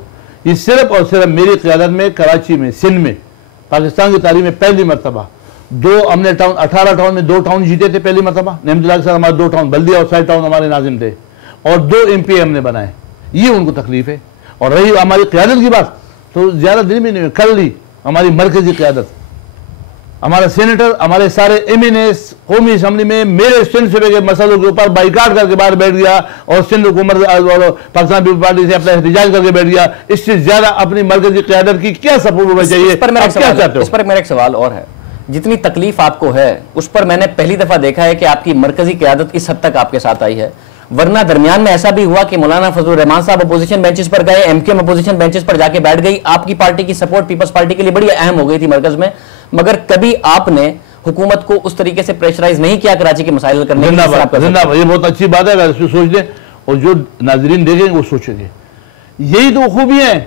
ये सिर्फ और सिर्फ मेरी क़यादत में कराची में, सिंध में, पाकिस्तान की तारीख में पहली मरतबा 2 हमने टाउन, 18 टाउन में 2 टाउन जीते थे पहली मरतबा। नेमतुल्लाह के साथ हमारे 2 टाउन, बल्दिया और साइड टाउन हमारे नाजिम थे, और 2 MP हमने बनाए। ये उनको तकलीफ है। और रही हमारी क़यादत की बात, तो ज़्यादा दिन भी नहीं, कल ली हमारी मरकजी क़यादत, हमारा सेनेटर, हमारे सारे एमएनएस कौमी असम्बली में मेरे सिंध सूबे के मसलों के ऊपर बाइकाट करके बाहर बैठ गया और सिंध हुकूमत पाकिस्तान पीपल्स पार्टी से अपना एहतजाज करके बैठ गया। इससे ज्यादा अपनी मरकजी क़यादत की क्या सपोर्ट होना चाहिए? इस पर मेरा एक सवाल और है। जितनी तकलीफ आपको है उस पर मैंने पहली दफा देखा है कि आपकी मरकजी क़यादत इस हद तक आपके साथ आई है, वरना दरमियान में ऐसा भी हुआ कि मौलाना फजलुर रहमान साहब अपोजिशन बेंचेस पर गए, एमक्यूएम अपोजिशन बेंचेस पर जाके बैठ गई, आपकी पार्टी की सपोर्ट पीपल्स पार्टी के लिए बड़ी अहम हो गई थी मरकज में, मगर कभी आपने हुकूमत को उस तरीके से प्रेशराइज नहीं किया कराची के मसाइल हल करने के लिए? ये बहुत अच्छी बात है, अगर इसको सोच लें और जो नाजरीन देखेंगे वो सोचेंगे। यही तो खूबियाँ हैं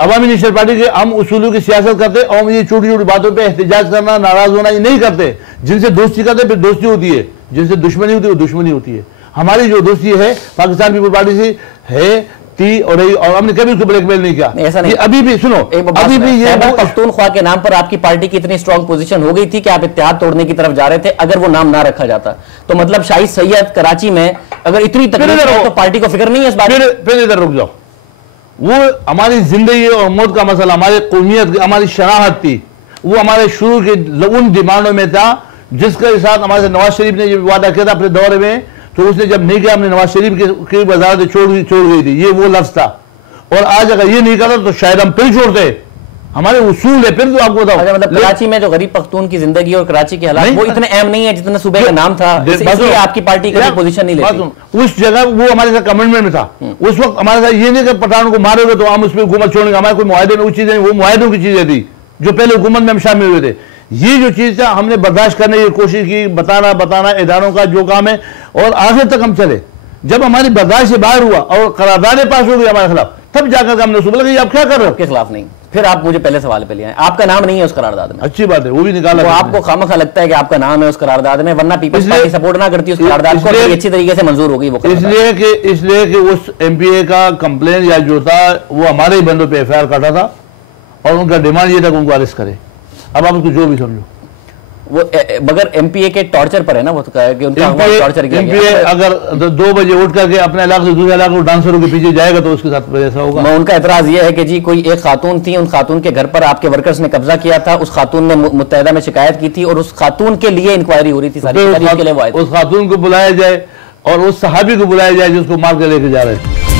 अवामी नेशनल पार्टी के। हम उसूलों की सियासत करते और ये छोटी छोटी बातों पे एहतजाज करना, नाराज होना ये नहीं करते। जिनसे दोस्ती करते फिर दोस्ती होती है, जिनसे दुश्मनी होती है वो दुश्मनी होती है। हमारी जो दोस्ती है पाकिस्तान पीपल पार्टी से है थी और हमने कभी उसको ब्लैकमेल नहीं किया। ऐसा नहीं, अभी भी सुनो, अभी भी ये पख्तूनख्वा के नाम पर आपकी पार्टी की इतनी स्ट्रांग पोजीशन हो गई थी कि आप इत्तेहाद तोड़ने की तरफ जा रहे थे। अगर वो नाम ना रखा जाता तो मतलब शाहिद सैयद कराची में अगर इतनी तकलीफ है तो पार्टी को फिक्र नहीं है इस बात? फिर इधर रुक जाओ। वो हमारी जिंदगी और मौत का मसला, हमारी कौमियत, हमारी शनाहत थी। वो हमारे शुरू के उन डिमांडों में था जिसके साथ हमारे नवाज शरीफ ने जो वादा किया था अपने दौरे में, तो उसने जब नहीं किया हमने नवाज शरीफ की वजारत छोड़ गई थी। ये वो लफ्ज था। और आज अगर ये नहीं करता तो शायद हम फिर छोड़ते। हमारे उसूल है फिर तो आपको बताओ। मतलब कराची में जो गरीब पख्तून की जिंदगी और कराची के हालात वो इतने अहम नहीं है जितना सूबे का नाम था, इसलिए आपकी पार्टी का पोजीशन नहीं लेती। उस जगह वो हमारे साथ कमिटमेंट में था। उस वक्त हमारे साथ ये नहीं कि पठानों को मारोगे तो हम उस पर हुकूमत छोड़ेंगे। हमारे कोई मुआहदे में वो चीजें, वो मुआहदों की चीजें थी जो पहले हुकूमत में हम शामिल हुए थे। ये जो चीज था हमने बर्दाश्त करने की कोशिश की, बताना इदारों का जो काम है, और आखिर तक हम चले। जब हमारी बर्दाश्त से बाहर हुआ और करारदादें पास हो गई हमारे खिलाफ, तब जाकर हमने सुबह लगा आप क्या कर रहे हो? आपके खिलाफ नहीं। फिर आप मुझे पहले सवाल पे ले आए, आपका नाम नहीं है उस करारदाद में। अच्छी बात है, वो भी निकाला। तो आपको खामखा लगता है कि आपका नाम है उस करारदाद में, वरना पीपल्स पार्टी सपोर्ट ना करती उस करारदाद को, अच्छी तरीके से मंजूर होगी वो। इसलिए कि उस एमपीए का कंप्लेन या जो था वो हमारे ही बंदों पे एफआईआर काटा था और उनका डिमांड ये था कि उनको अरेस्ट करे। अब आप उसको जो भी समझो, वो मगर एमपीए के टॉर्चर पर है ना, वो तो कि उनका टॉर्चर किया गया। एमपीए अगर 2 बजे उठ करके अपने इलाके से दूसरे इलाके डांसरों के पीछे जाएगा तो उसके साथ ऐसा होगा। उनका एतराज ये है कि जी कोई एक खातून थी, उन खातून के घर पर आपके वर्कर्स ने कब्जा किया था, उस खातून ने मुत्तहिदा में शिकायत की थी और उस खातून के लिए इंक्वायरी हो रही थी सारी, के लिए वो आए थे। उस खातून को बुलाया जाए और उस सहाबी को बुलाया जाए जिसको मार के लेके जा रहे थे।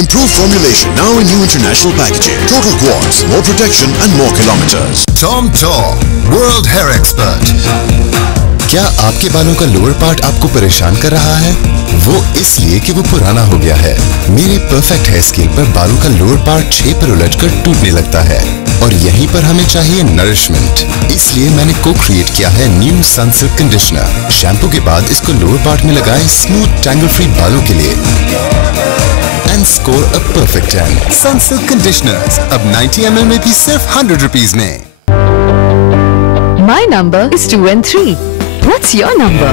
Improved formulation now in new international packaging. Total quartz, more protection and more kilometers. Tom Tom, World Hair Expert. क्या आपके बालों का लोअर पार्ट आपको परेशान कर रहा है? वो इसलिए कि वो पुराना हो गया है। मेरे परफेक्ट हेयर स्केल पर बालों का लोअर पार्ट 6 पर उलझकर टूटने लगता है और यहीं पर हमें चाहिए नरिशमेंट। इसलिए मैंने को-क्रिएट किया है न्यू सनसिल्क कंडीशनर। शैम्पू के बाद इसको लोअर पार्ट में लगाएं स्मूथ टैंगल फ्री बालों के लिए and score a perfect 10. Sunsilk conditioners अब 90 ml में भी सिर्फ 100 रुपीस में। My number is 2 and 3. What's your number?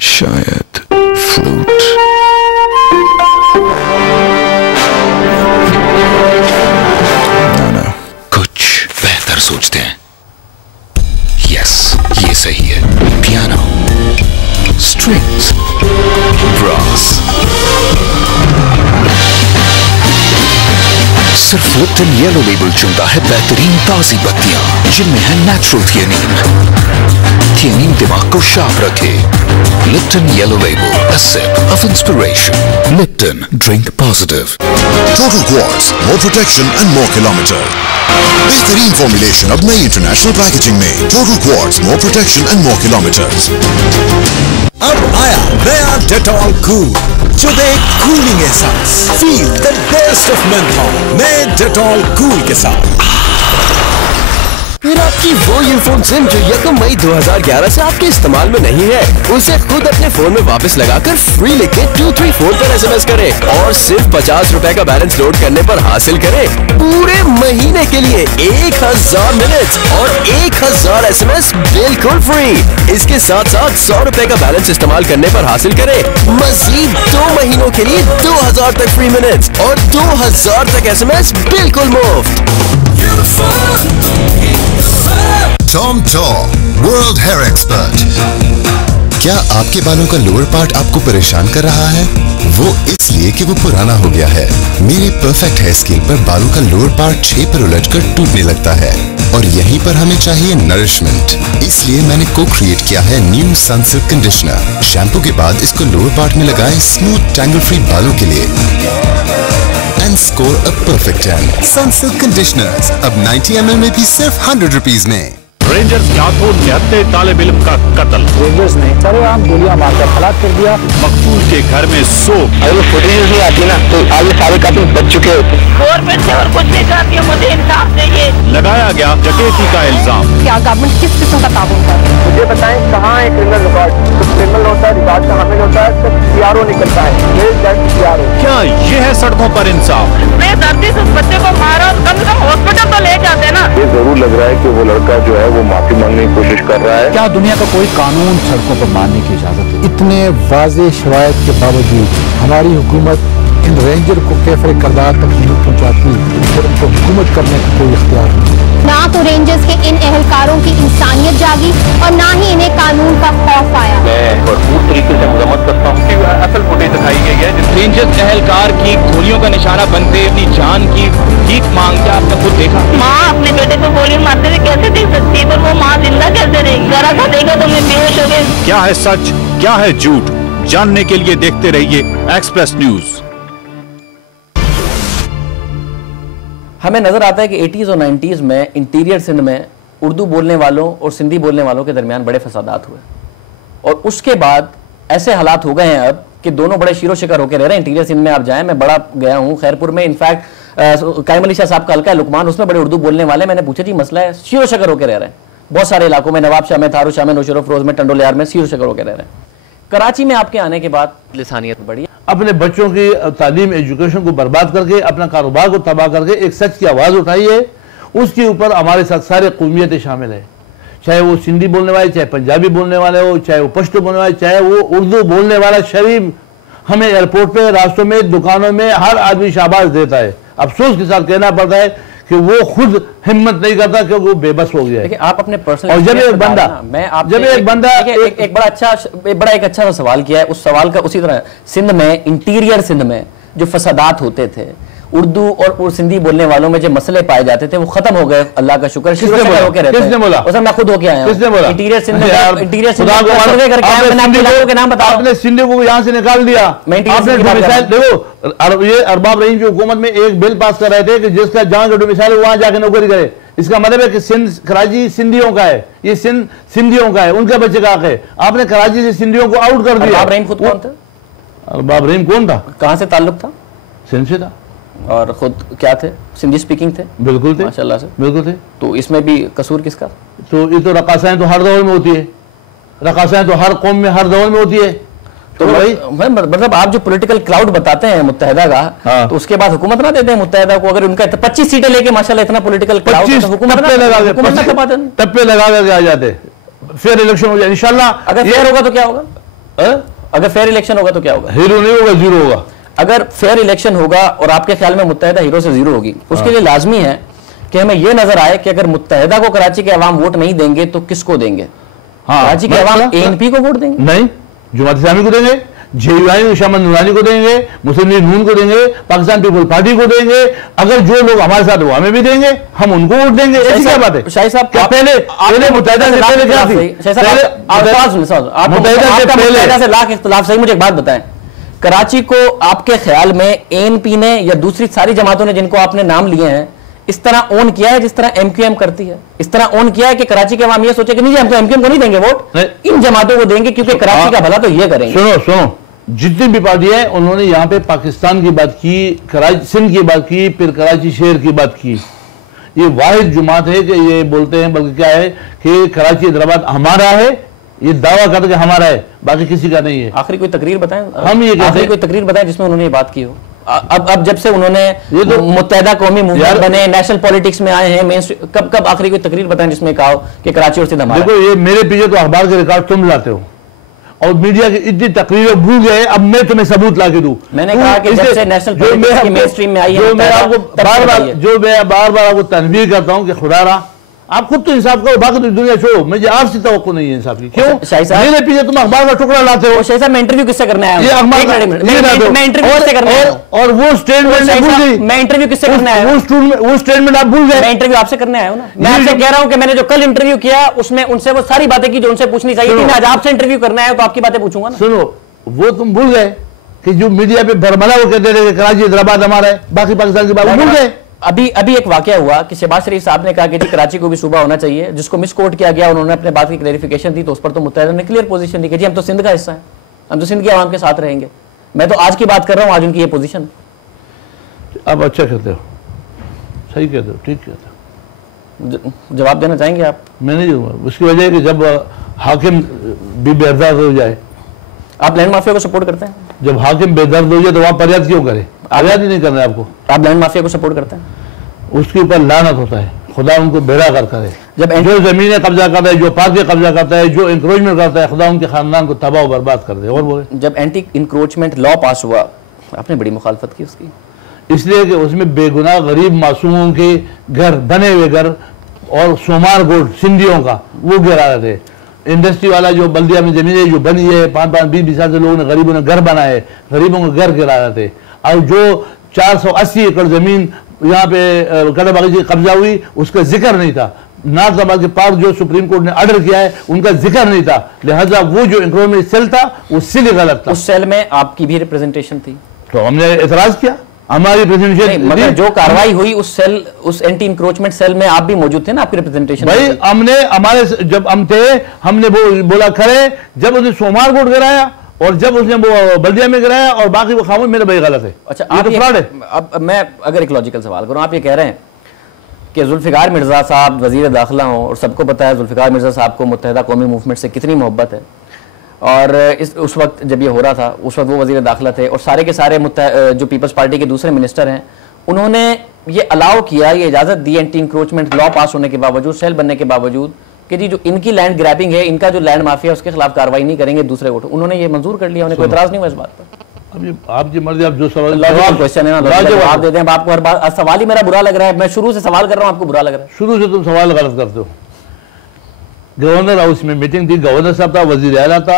शायद फ्रूट। ना कुछ बेहतर सोचते हैं। यस, ये सही है। Piano, strings, brass. सिर्फ लिप्टन येलो लेबल चुनता है बेहतरीन ताजी पत्तियां जिनमें है नेचुरल थियानीन। थियानीन दिमाग को शार्प रखे। Lipton yellow label, a sip of inspiration. Lipton, drink positive. Total quartz, more protection and more kilometers. बेहतरीन फॉर्मुलेशन अब नई इंटरनेशनल पैकेजिंग में। Total quartz, more protection and more kilometers. अब आया नया डेटॉल कूल, जो दे कूलिंग एहसास। Feel the best of menthol नए डेटॉल कूल के साथ। फिर आपकी वो ईयरफोन सिम जो 1 मई 2011 से आपके इस्तेमाल में नहीं है, उसे खुद अपने फोन में वापस लगाकर फ्री लिखे 234 पर SMS करें और सिर्फ 50 रुपए का बैलेंस लोड करने पर हासिल करें पूरे महीने के लिए 1000 मिनट्स और 1000 SMS बिल्कुल फ्री। इसके साथ साथ 100 रुपए का बैलेंस इस्तेमाल करने पर हासिल करें मजीद 2 महीनों के लिए 2000 तक फ्री मिनट्स और 2000 तक SMS बिल्कुल मुफ्त। Tom Tom, World Hair Expert. क्या आपके बालों का लोअर पार्ट आपको परेशान कर रहा है? वो इसलिए कि वो पुराना हो गया है। मेरे परफेक्ट हेयर स्केल पर बालों का लोअर पार्ट 6 पर उलझकर टूटने लगता है और यहीं पर हमें चाहिए नरिशमेंट। इसलिए मैंने को-क्रिएट किया है न्यू सनसिल्क कंडीशनर। शैम्पू के बाद इसको लोअर पार्ट में लगाएं स्मूथ टैंगल फ्री बालों के लिए and score a perfect 10. Sunsilk conditioners अब 90 ml में भी सिर्फ 100 रुपीस में। रेंजर्स के हाथों 73 तालिब इल्म का कत्ल। रेंजर्स ने सरेआम गोलियां मारकर हलाक कर दिया। मकतूल के घर में सोच। अगर फुटेज नहीं आती ना तो आगे सारे कातिल बच चुके होते। गवर्नमेंट से और कुछ नहीं चाहती है, मुझे इंसाफ चाहिए। लगाया गया डकैती का इल्जाम। क्या गवर्नमेंट किस किस्म का ताउन कर रही है? मुझे बताएं कहाँ है क्रिमिनल रिकॉर्ड? तो क्रिमिनल होता है, रिकॉर्ड का हामिल होता है, तो सीआरओ निकलता है। क्या ये है सड़कों पर इंसाफ? धरती से उस बच्चे को मारा, कम से कम हॉस्पिटल तो ले जाते ना। ये जरूर लग रहा है कि वो लड़का जो है वो माफी मांगने की कोशिश कर रहा है। क्या दुनिया का कोई कानून सड़कों पर मारने की इजाजत है? इतने वाज़ेह शवायद के बावजूद हमारी हुकूमत इन रेंजर को कैफरे करदार तक नहीं पहुँचाती, फिर उनको हुकूमत करने का कोई इख्तियार नहीं। ना तो रेंजर्स के इन एहलकारों की इंसानियत जागी और ना ही इन्हें कानून का खौफ आया। मैं भरपूर तरीके से मजम्मत करता हूँ कि असल फुटेज दिखाई गई है। रेंजर्स एहलकार की गोलियों का निशाना बनते अपनी जान की भीख मांगते आपने खुद देखा। माँ अपने बेटे को गोली मारते हुए कैसे देख सकती है, पर वो माँ जिंदा कैसे रहेगी? जरा सा देखा तो मैं बेहोश हो गई। क्या है सच, क्या है झूठ, जानने के लिए देखते रहिए एक्सप्रेस न्यूज। हमें नजर आता है कि 80s और 90s में इंटीरियर सिंध में उर्दू बोलने वालों और सिंधी बोलने वालों के दरमियान बड़े फसादात हुए और उसके बाद ऐसे हालात हो गए हैं अब कि दोनों बड़े शीरो शिकार होकर रह रहे हैं। इंटीरियर सिंध में आप जाएं, मैं बड़ा गया हूं खैरपुर में, इनफैक्ट कायम अली शाह साहब का हल्का है लुकमान, उसमें बड़े उर्दू बोलने वाले। मैंने पूछा जी मसला है, शीरो शिकार होकर रह रहे हैं बहुत सारे इलाकों में, नवाब शाह में, थारू शाह में, नौशरो फरोज में, टंडोलियार में शीरो शिकार होकर रह रहे हैं। कराची में आपके आने के बाद लिसानियत बढ़ी, अपने बच्चों की तालीम एजुकेशन को बर्बाद करके अपना कारोबार को तबाह करके एक सच की आवाज़ उठाई है। उसके ऊपर हमारे साथ सारे कौमियतें शामिल है, चाहे वो सिंधी बोलने वाले, चाहे पंजाबी बोलने वाले हो, चाहे वो पश्तो बोलने वाले, चाहे वो उर्दू बोलने वाला शरीफ हमें एयरपोर्ट पे, रास्तों में, दुकानों में हर आदमी शाबाश देता है। अफसोस के साथ कहना पड़ता है कि वो खुद हिम्मत नहीं करता क्योंकि वो बेबस हो गया है। आप अपने पर्सनल और जब एक बंदा एक बड़ा एक अच्छा सा सवाल किया है, उस सवाल का उसी तरह सिंध में, इंटीरियर सिंध में जो फसादात होते थे, उर्दू और सिंधी बोलने वालों में जो मसले पाए जाते थे वो खत्म हो गए, अल्लाह का शुक्र। किसने बोला? सर मैं खुद होके आया हूं। किसने बोला? इंटीरियर सिंध में, इंटीरियर सिंध के नाम बताओ। आपने सिंधी को यहां से निकाल दिया। आपने देखो ये अरबाब रहीम की हुकूमत में एक बिल पास कर रहे थे कि जिसका जहां का डोमिसाइल वहां जाके नौकरी करे। इसका मतलब है कि सिंध कराची सिंधियों का है, ये सिंध सिंधियों का है, उनके बच्चे का हक है। आपने कराची से सिंधियों को आउट कर दिया। अरबाब रहीम खुद कौन था? अरबाब रहीम कौन था? कहां से ताल्लुक था? सिंध से था। और खुद क्या थे? सिंधी स्पीकिंग थे? बिल्कुल थे, माशाल्लाह से बिल्कुल थे। तो इसमें भी कसूर किसका? तो ये तो रकासाएं तो हर दौर में होती है, रकासाएं तो हर कौम में हर दौर में होती है। तो भाई मतलब आप जो पॉलिटिकल क्लाउड बताते हैं मुत्तहिदा का, हाँ। तो उसके बाद हुकूमत ना देते हैं मुत्तहिदा को? अगर उनका 25 सीटें लेके माशाल्लाह इतना पॉलिटिकल क्लाउड, हुकूमत टप्पे लगा के आ जाते, फेयर इलेक्शन हो जाए इंशाल्लाह। अगर फेयर होगा तो क्या होगा? अगर फेयर इलेक्शन होगा तो क्या होगा? हीरो नहीं होगा, जीरो होगा। अगर फेयर इलेक्शन होगा और आपके ख्याल में मुत्तहिदा हीरो से जीरो होगी, उसके लिए लाजमी है कि हमें यह नजर आए कि अगर मुत्तहिदा को कराची के अवाम वोट नहीं देंगे तो किसको देंगे? कराची के अवाम एएनपी को वोट देंगे? नहीं, जमात इस्लामी को देंगे, जेयूआई शामन नूरानी को देंगे, मुस्लिम लीग नून को देंगे, पाकिस्तान पीपल पार्टी को देंगे। अगर जो लोग हमारे साथ वो हमें भी देंगे, हम उनको वोट देंगे। ऐसी क्या बात है? शाही साहब क्या पहले मुत्तहिदा से पहले क्या थी? मुत्तहिदा से लाख इख्तिलाफ। सही, मुझे एक बात बताएं, कराची को आपके ख्याल में एएनपी ने या दूसरी सारी जमातों ने जिनको आपने नाम लिए हैं इस तरह ओन किया है जिस तरह एमक्यूएम करती है? इस तरह ओन किया है कि कराची के अवाम ये सोचे कि नहीं हम तो एमक्यूएम को नहीं देंगे वोट, इन जमातों को देंगे क्योंकि कराची का भला तो ये करेंगे। सुनो, जितनी भी पार्टी है उन्होंने यहाँ पे पाकिस्तान की बात की, कराची सिंध की बात की, फिर कराची शहर की बात की। ये वाहिद जमात है कि ये बोलते हैं, बल्कि क्या है कि कराची हैदराबाद हमारा है, ये दावा करते कि हमारा है, बाकी किसी का नहीं है। आखिरी कोई तकरीर बताएं, हम ये कहते हैं कोई तकरीर बताएं जिसमें उन्होंने ये बात की हो। अब जब से उन्होंने ये तो मुत्तहिदा कौमी मूवमेंट बने, नेशनल पॉलिटिक्स में आए हैं, कब आखिरी कोई तकरीर बताएं जिसमें कहा हो कि कराची और सिंध हमारा? देखो, ये मेरे पीछे तो अखबार के रिकॉर्ड तुम लाते हो और मीडिया की इतनी तकरीरें भूल गए। अब मैं तुम्हें सबूत ला के दूं। मैंने कहा कि जब से नेशनल पॉलिटिक्स की मेन स्ट्रीम में आई है, जो मैं बार बार आपको तनवीर करता हूं कि खुदारा आप खुद तो इंसाफ करो, बाकी तो दुनिया छोड़ो। मुझे आपसे तवक्को नहीं है इंसाफ की। क्यों? मेरे पीछे तुम अखबार का टुकड़ा लाते हो। शाही साहब, मैं इंटरव्यू किससे करने आया हूं? मैं इंटरव्यू किससे करने आया हूं? और वो स्टेटमेंट भूल गई। मैं इंटरव्यू किससे करने आया हूं? वो स्टेटमेंट आप भूल गए। मैं इंटरव्यू आपसे करने आया हूं ना। मैं आपसे कह रहा हूं कि मैंने जो कल इंटरव्यू किया उसमें उनसे वो सारी बातें की जो उनसे पूछनी चाहिए थी। मैं आज आपसे इंटरव्यू करने आया हूं तो आपकी बातें पूछूंगा ना। सुनो, वो तुम भूल गए कि जो मीडिया पे बरमला वो कहते थे कि कराची हैदराबाद हमारा है, बाकी पाकिस्तान की बात भूल गए। अभी एक वाकया हुआ कि शहबाज शरीफ साहब ने कहा कि जी कराची को भी सूबा होना चाहिए, जिसको मिस कोट किया गया, उन्होंने अपने बात की क्लैरिफिकेशन दी, तो उस पर तो मुत्तहिदा ने क्लियर पोजीशन दी कि जी हम तो सिंध का हिस्सा है, हम तो सिंध के आवाम के साथ रहेंगे। मैं तो आज की बात कर रहा हूँ, आज उनकी ये पोजीशन। आप अच्छा कहते हो, सही कहते हो, ठीक कहते हो। जवाब देना चाहेंगे आप? मैं नहीं दूंगा। उसकी वजह है कि जब हाकिम भी बेदर्द हो जाए। आप लैंड माफिया को सपोर्ट करते हैं? जब हाकिम बेदर्द हो जाए तो वहाँ फरियाद क्यों करे? फरियाद ही नहीं करना है आपको। आप लैंड माफिया को सपोर्ट करते हैं? उसके ऊपर लानत होता है, खुदा उनको बेड़ा कर करे। जब जो जमीनें कब्जा करता है, जो पार्क कब्जा करता है, जो इंक्रोचमेंट करता है, खुदा उनके खानदान को तबाह और बर्बाद कर दे। और बोले जब एंटी इंक्रोचमेंट लॉ पास हुआ, आपने बड़ी मुखालफत की उसकी, इसलिए कि उसमें बेगुनाह गरीब मासूमों के घर, बने हुए घर और सोमार गोट सिंधियों का वो गिरा रहे थे। इंडस्ट्री वाला जो बल्दिया में जमीनें जो बनी है, 5-5, 20-20 साल से लोगों ने, गरीबों ने घर बनाए, गरीबों को घर गिरा रहे थे। और जो 480 एकड़ जमीन यहाँ पे कड़ाबागी की कब्जा हुई, उसका जिक्र नहीं था। नाजबाद के पार्क जो सुप्रीम कोर्ट ने ऑर्डर किया है, उनका जिक्र नहीं था। लिहाजा वो जो इंक्रोचमेंट सेल था, वो सिल गलत था। उस सेल में आपकी भी रिप्रेजेंटेशन थी, तो हमने एतराज किया। हमारी रिप्रेजेंटेशन, मगर जो कार्रवाई हुई उस सेल, उस एंटी इंक्रोचमेंट सेल में आप भी मौजूद थे ना, आपकी रिप्रेजेंटेशन। भाई हमने, हमारे जब हम थे, हमने वो बोला खड़े, जब उसने सोमार कोट गिराया और जब उसने वो बल्दिया में गिराया और बाकी वो खामोश, मेरा भाई गलत है। अच्छा, आप तो फ्रॉड है। अब मैं अगर एक लॉजिकल सवाल करूं, आप ये कह रहे हैं कि जुल्फिकार मिर्जा साहब वजीर दाखिला हों, और सबको पता है जुल्फिकार मिर्जा साहब को मुत्तहिदा कौमी मूवमेंट से कितनी मोहब्बत है, और उस वक्त जब ये हो रहा था, उस वक्त वो वजीर दाखिला थे, और सारे के सारे जो पीपल्स पार्टी के दूसरे मिनिस्टर हैं, उन्होंने ये अलाउ किया, ये इजाज़त दी एंटी इंक्रोचमेंट लॉ पास होने के बावजूद, सेल बनने के बावजूद, कि जी जो इनकी लैंड ग्रैबिंग है, इनका जो लैंड माफिया है, उसके खिलाफ कार्रवाई नहीं करेंगे दूसरे वोट। उन्होंने ये मंजूर कर लिया, उन्हें कोई एतराज नहीं हुआ इस बात पर। अभी आपकी मर्जी, आप जो सवाल क्वेश्चन है ना, जवाब दे दें। आपको हर बात सवाल ही मेरा बुरा लग रहा है, मैं शुरू से सवाल कर रहा हूँ, आपको बुरा लग रहा है। शुरू से तुम सवाल गलत करते हो। गवर्नर हाउस में मीटिंग थी, गवर्नर साहब था, वजीर आला था,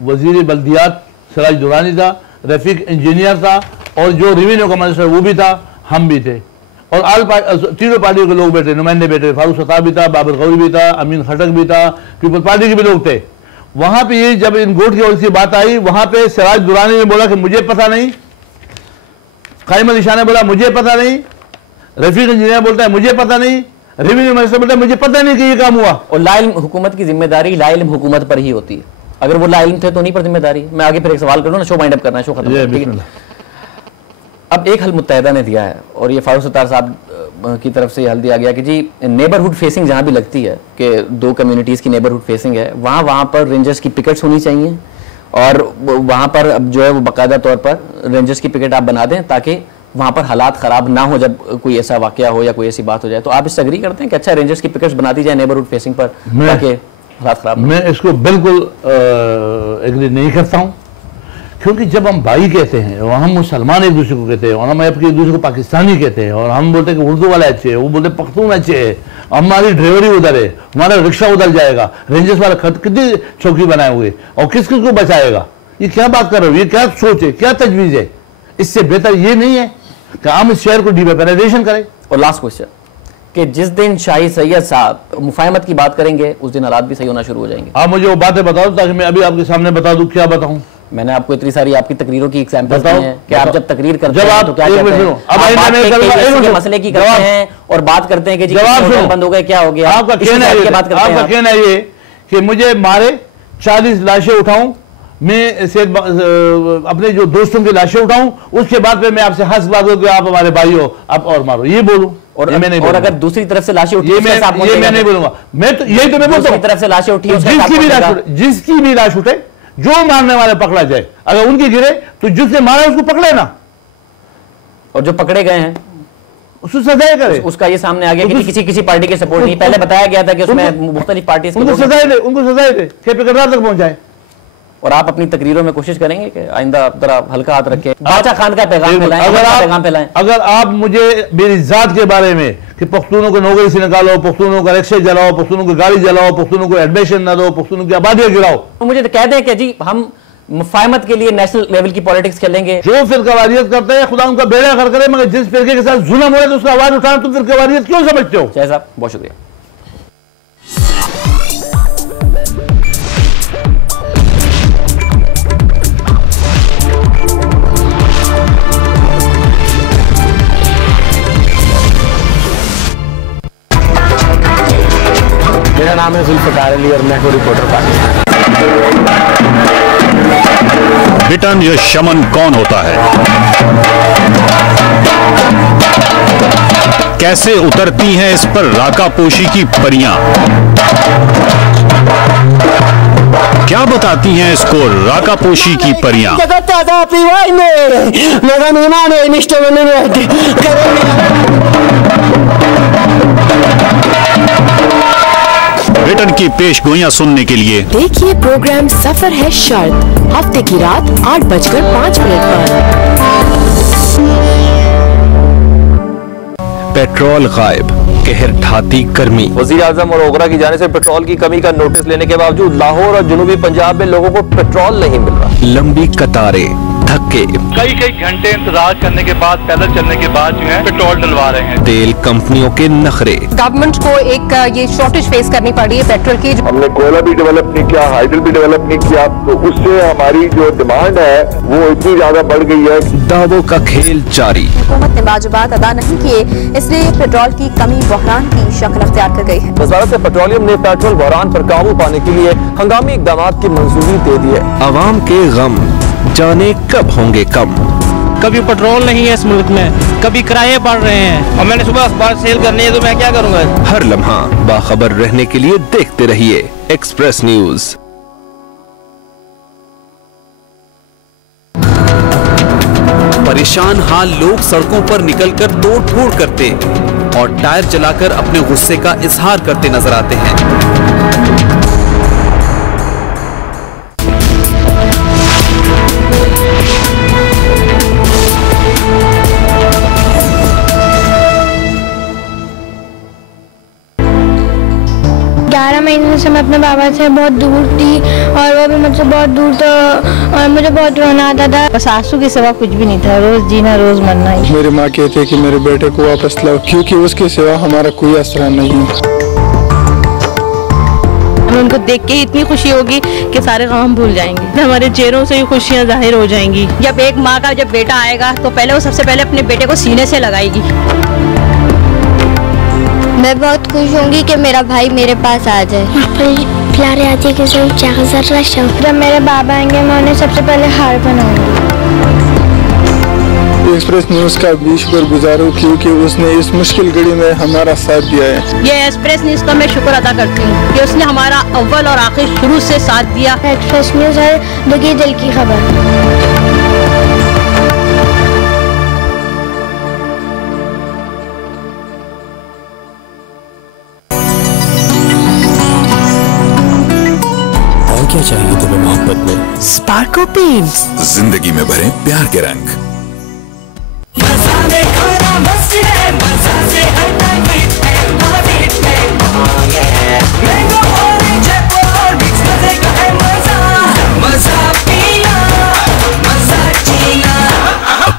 वजीर बल्दियात सिराज दुरानी था, रफीक इंजीनियर था, और जो रेवेन्यू का मिनिस्टर वो भी था, हम भी थे, और तीनों पार्टियों के लोग बैठे, नुमाइंदे बैठे, फारूक सत्तार भी था, बाबर गौरी भी था, अमीन खटक भी था, पीपल्स पार्टी के भी लोग थे। वहां पे ये जब इन गोट की ओर से बात आई, वहां पे सिराज दुरानी ने बोला कि मुझे पता नहीं, कायम अली शाह ने बोला मुझे पता नहीं, रफीक इंजीनियर बोलता है मुझे पता नहीं, रेवेन्यू मिनिस्टर बोलता है मुझे पता नहीं कि ये काम हुआ। और लाइल्म हुकूमत की जिम्मेदारी लाइल्म हुकूमत पर ही होती है, अगर वो लाइल्म थे तो नहीं पर जिम्मेदारी। मैं आगे फिर एक सवाल करूँ ना, शो वाइंड अप करना है, शो खत्म। अब एक हल मुत्तहिदा ने दिया है, और ये फारूक सत्तार साहब की तरफ से हल दिया गया कि जी नेबरहुड फेसिंग जहाँ भी लगती है कि दो कम्युनिटीज़ की नेबरहुड फेसिंग है, वहाँ पर रेंजर्स की पिकेट्स होनी चाहिए, और वहाँ पर अब जो है वो बाकायदा तौर पर रेंजर्स की पिकेट आप बना दें, ताकि वहाँ पर हालात ख़राब ना हो जब कोई ऐसा वाकया हो या कोई ऐसी बात हो जाए। तो आप इससे एग्री करते हैं कि अच्छा रेंजर्स की पिकेट्स बना दी जाए नेबरहुड फेसिंग पर, ताकि हालात ख़राब? मैं इसको बिल्कुल एग्री नहीं करता हूँ, क्योंकि जब हम भाई कहते हैं और हम मुसलमान एक दूसरे को कहते हैं, और हम एक दूसरे को पाकिस्तानी कहते हैं, और हम बोलते हैं कि उर्दू वाले अच्छे हैं, वो बोलते पख्तून अच्छे है, हमारी ड्राइवरी उधर है, हमारा रिक्शा उधर जाएगा, रेंजर्स वाला कितनी चौकी बनाए हुए, और किस किस को बचाएगा? ये क्या बात कर रहे हो? ये क्या सोच है, क्या तजवीज़ है? इससे बेहतर ये नहीं है कि हम इस शहर को डिवेपराइजेशन करें। और लास्ट क्वेश्चन, कि जिस दिन शाही सैयद साहब मुफाहमत की बात करेंगे, उस दिन हालात भी सही होना शुरू हो जाएंगे। आप मुझे वो बातें बताओ ताकि मैं अभी आपके सामने बता दूं। क्या बताऊं? मैंने आपको इतनी सारी आपकी तकरीरों की एग्जांपल्स दी हैं कि आप जब तकरीर करते हैं तो क्या कहते हैं, अब मसले की करते हैं और बात करते हैं कि जी बंद हो गए, क्या हो गया? आपका कहना ये कि मुझे मारे, 40 लाशें उठाऊं, मैं अपने जो दोस्तों की लाशें उठाऊं, उसके बाद में मैं आपसे हंस बात हो कि आप हमारे भाई हो, आप और मारो, ये बोलूं? और अगर दूसरी तरफ से लाशें उठी, ये मैं नहीं बोलूंगा। मैं तो यही तो मैं बोलता हूं, तरफ से लाशें उठी, जिसकी भी लाश उठे, जो मारने वाले पकड़ा जाए, अगर उनकी गिरे तो जिसने मारा उसको पकड़े ना, और जो पकड़े गए हैं उसको सजाए करे। उसका ये सामने आ गया कि किसी पार्टी के सपोर्ट नहीं, पहले बताया गया था कि उसमें मुख्तलिफ पार्टी, उनको सजाए दे, उनको सजाए दे, किरदार तक पहुंच जाए। और आप अपनी तकरीरों में कोशिश करेंगे कि आइंदा जरा हल्का हाथ रखें, बादशाह खान का पैगाम फैलाएं। अगर आप मुझे मेरी जात के बारे में कि पख्तूनों को नौकरी से निकालो, पख्तूनों का रिक्शे जलाओ, पख्तूनों को गाड़ी जलाओ, पख्तूनों को एडमिशन न दो, पख्तूनों की आबादियां गिराओ, तो मुझे कह दें कि जी हम मुफाहमत के लिए नेशनल लेवल की पॉलिटिक्स खेलेंगे। जो फिरकावारियत करते हैं खुदा उनका बेड़ा कर करे, मगर जिस फिरके के साथ जुल्म हो रहा है तो उसका आवाज उठाना तुम फिरकावारियत क्यों समझते हो? जय साहब, बहुत शुक्रिया। नाम है जुल्फ़िकार अली और मैं हूँ रिपोर्टर पाकिस्तान। बिटन या शमन कौन होता है? कैसे उतरती हैं इस पर राकापोशी की परियां? क्या बताती हैं इसको राकापोशी की परियां? ब्रिटेन की पेशगोइयां सुनने के लिए देखिए प्रोग्राम सफर है शर्त, हफ्ते की रात 8:05 पर। पेट्रोल गायब, कहर ढाती गर्मी। वज़ीर आज़म और ओगरा की जाने से पेट्रोल की कमी का नोटिस लेने के बावजूद लाहौर और जनूबी पंजाब में लोगों को पेट्रोल नहीं मिल रहा। लंबी कतारें, धक्के, कई घंटे इंतजार करने के बाद, पैदल चलने के बाद जो है पेट्रोल डलवा रहे हैं। तेल कंपनियों के नखरे। गवर्नमेंट को एक ये शॉर्टेज फेस करनी पड़ी है पेट्रोल की। हमने कोयला भी डेवलप नहीं किया, हाइड्रोजन भी डेवलप नहीं किया, तो उससे हमारी जो डिमांड है वो इतनी ज्यादा बढ़ गई है। दावों का खेल जारी। हुकूमत ने वाजिबात अदा नहीं किए, इसलिए पेट्रोल की कमी बहरान की शक्ल अख्तियार कर गई है। वज़ारत पेट्रोलियम ने पेट्रोल बहरान पर काबू पाने के लिए हंगामी इक़दाम की मंजूरी दे दी है। अवाम के गम जाने कब होंगे कम। कभी पेट्रोल नहीं है इस मुल्क में, कभी किराए बढ़ रहे हैं और मैंने सुबह अखबार सेल करनी है तो मैं क्या करूंगा? हर लम्हा बाखबर रहने के लिए देखते रहिए एक्सप्रेस न्यूज। परेशान हाल लोग सड़कों पर निकलकर तोड़ फोड़ करते और टायर जलाकर अपने गुस्से का इजहार करते नजर आते हैं। महीने से मैं अपने बाबा से बहुत दूर थी और वो भी मुझसे बहुत दूर था और मुझे बहुत रोना आता था। बस आंसू के सिवा कुछ भी नहीं था, रोज जीना रोज मरना ही। मेरी माँ कहती है कि मेरे बेटे को वापस लाओ, क्योंकि उसके सिवा हमारा कोई आसरा नहीं है। हमें उनको देख के इतनी खुशी होगी कि सारे काम हम भूल जाएंगे, हमारे चेहरों से ही खुशियाँ जाहिर हो जाएंगी। जब एक माँ का जब बेटा आएगा तो पहले वो सबसे पहले अपने बेटे को सीने से लगाएगी। मैं बहुत खुश होंगी कि मेरा भाई मेरे पास आ जाए। जब मेरे बाबा आएंगे मैं उन्हें सबसे पहले हार बनाऊंगी। एक्सप्रेस न्यूज़ का भी शुक्रगुजार हूँ क्योंकि उसने इस मुश्किल घड़ी में हमारा साथ दिया है। ये एक्सप्रेस न्यूज़ का मैं शुक्र अदा करती हूँ कि उसने हमारा अव्वल और आखिर शुरू से साथ दिया। एक्सप्रेस न्यूज़ हर दुखी दिल की खबर। क्या चाहिए तुम्हें मोहब्बत में? Sparco paints. जिंदगी में भरे प्यार के रंग।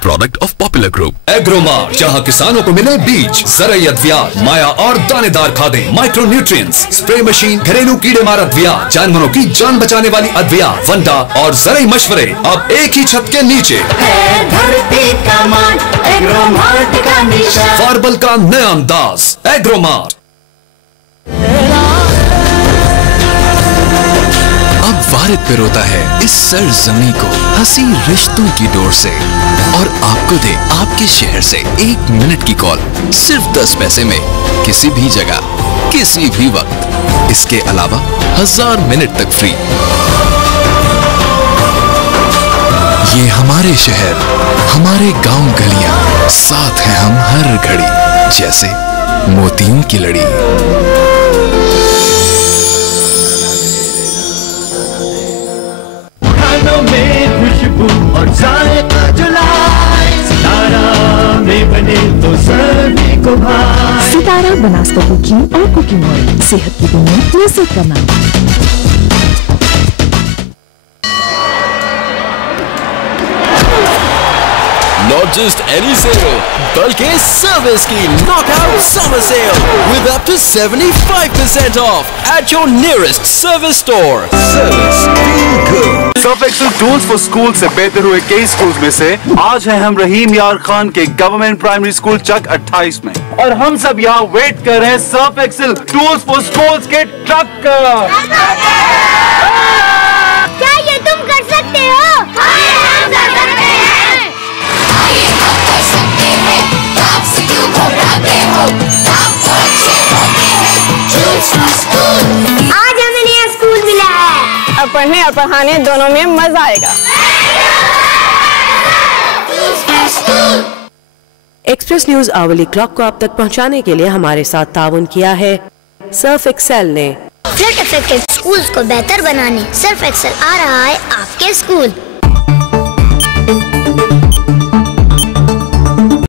Product of popular group. Agromart, जहां किसानों को मिले बीज, ज़राई अद्वियात, माया और दानेदार खादें, माइक्रो न्यूट्रिएंट्स, स्प्रे मशीन, घरेलू कीड़े मार अद्वियात, जानवरों की जान बचाने वाली अद्वियात, वंडा और ज़राई मशवरे अब एक ही छत के नीचे। फार्बल का नया अंदाज। एग्रोमार्ट। अब वारिद पे रोता है इस सरजमी को हंसी रिश्तों की डोर से, और आपको दे आपके शहर से 1 मिनट की कॉल सिर्फ 10 पैसे में, किसी भी जगह किसी भी वक्त। इसके अलावा 1000 मिनट तक फ्री। ये हमारे शहर, हमारे गांव गलियां, साथ हैं हम हर घड़ी, जैसे मोतियों की लड़ी। खुशबू और जायका जुलाई, सितारा में बने तो सभी को भाई। सितारा बनास्पति घी और कुकिंग ऑयल, सेहत की दुनिया लज्जत का नाम। Not just any sale, बल्कि सर्विस की knockout summer sale with up to 75% off at your nearest service store. Service feel good. Surf Excel tools for school से बेहतर हुए कई स्कूल्स में से आज हैं हम रहीम यार खान के गवर्नमेंट प्राइमरी स्कूल चक 28 में, और हम सब यहाँ वेट कर रहे हैं Surf Excel tools for schools के ट्रक का। क्या ये तुम कर सकते हो? हम कर सकते हैं। हम कर सकते हैं। आपसे क्यों घबराते हो? आप तो अच्छे होते हैं। Tools for school. आज हमें नया स्कूल मिला है। अब पढ़ने और पढ़ाने दोनों में मजा आएगा। एक्सप्रेस न्यूज आवली क्लॉक को आप तक पहुंचाने के लिए हमारे साथ ताउन किया है सर्फ एक्सेल ने। फ्लड इफेक्टिव स्कूल्स को बेहतर बनाने सर्फ एक्सेल आ रहा है आपके स्कूल।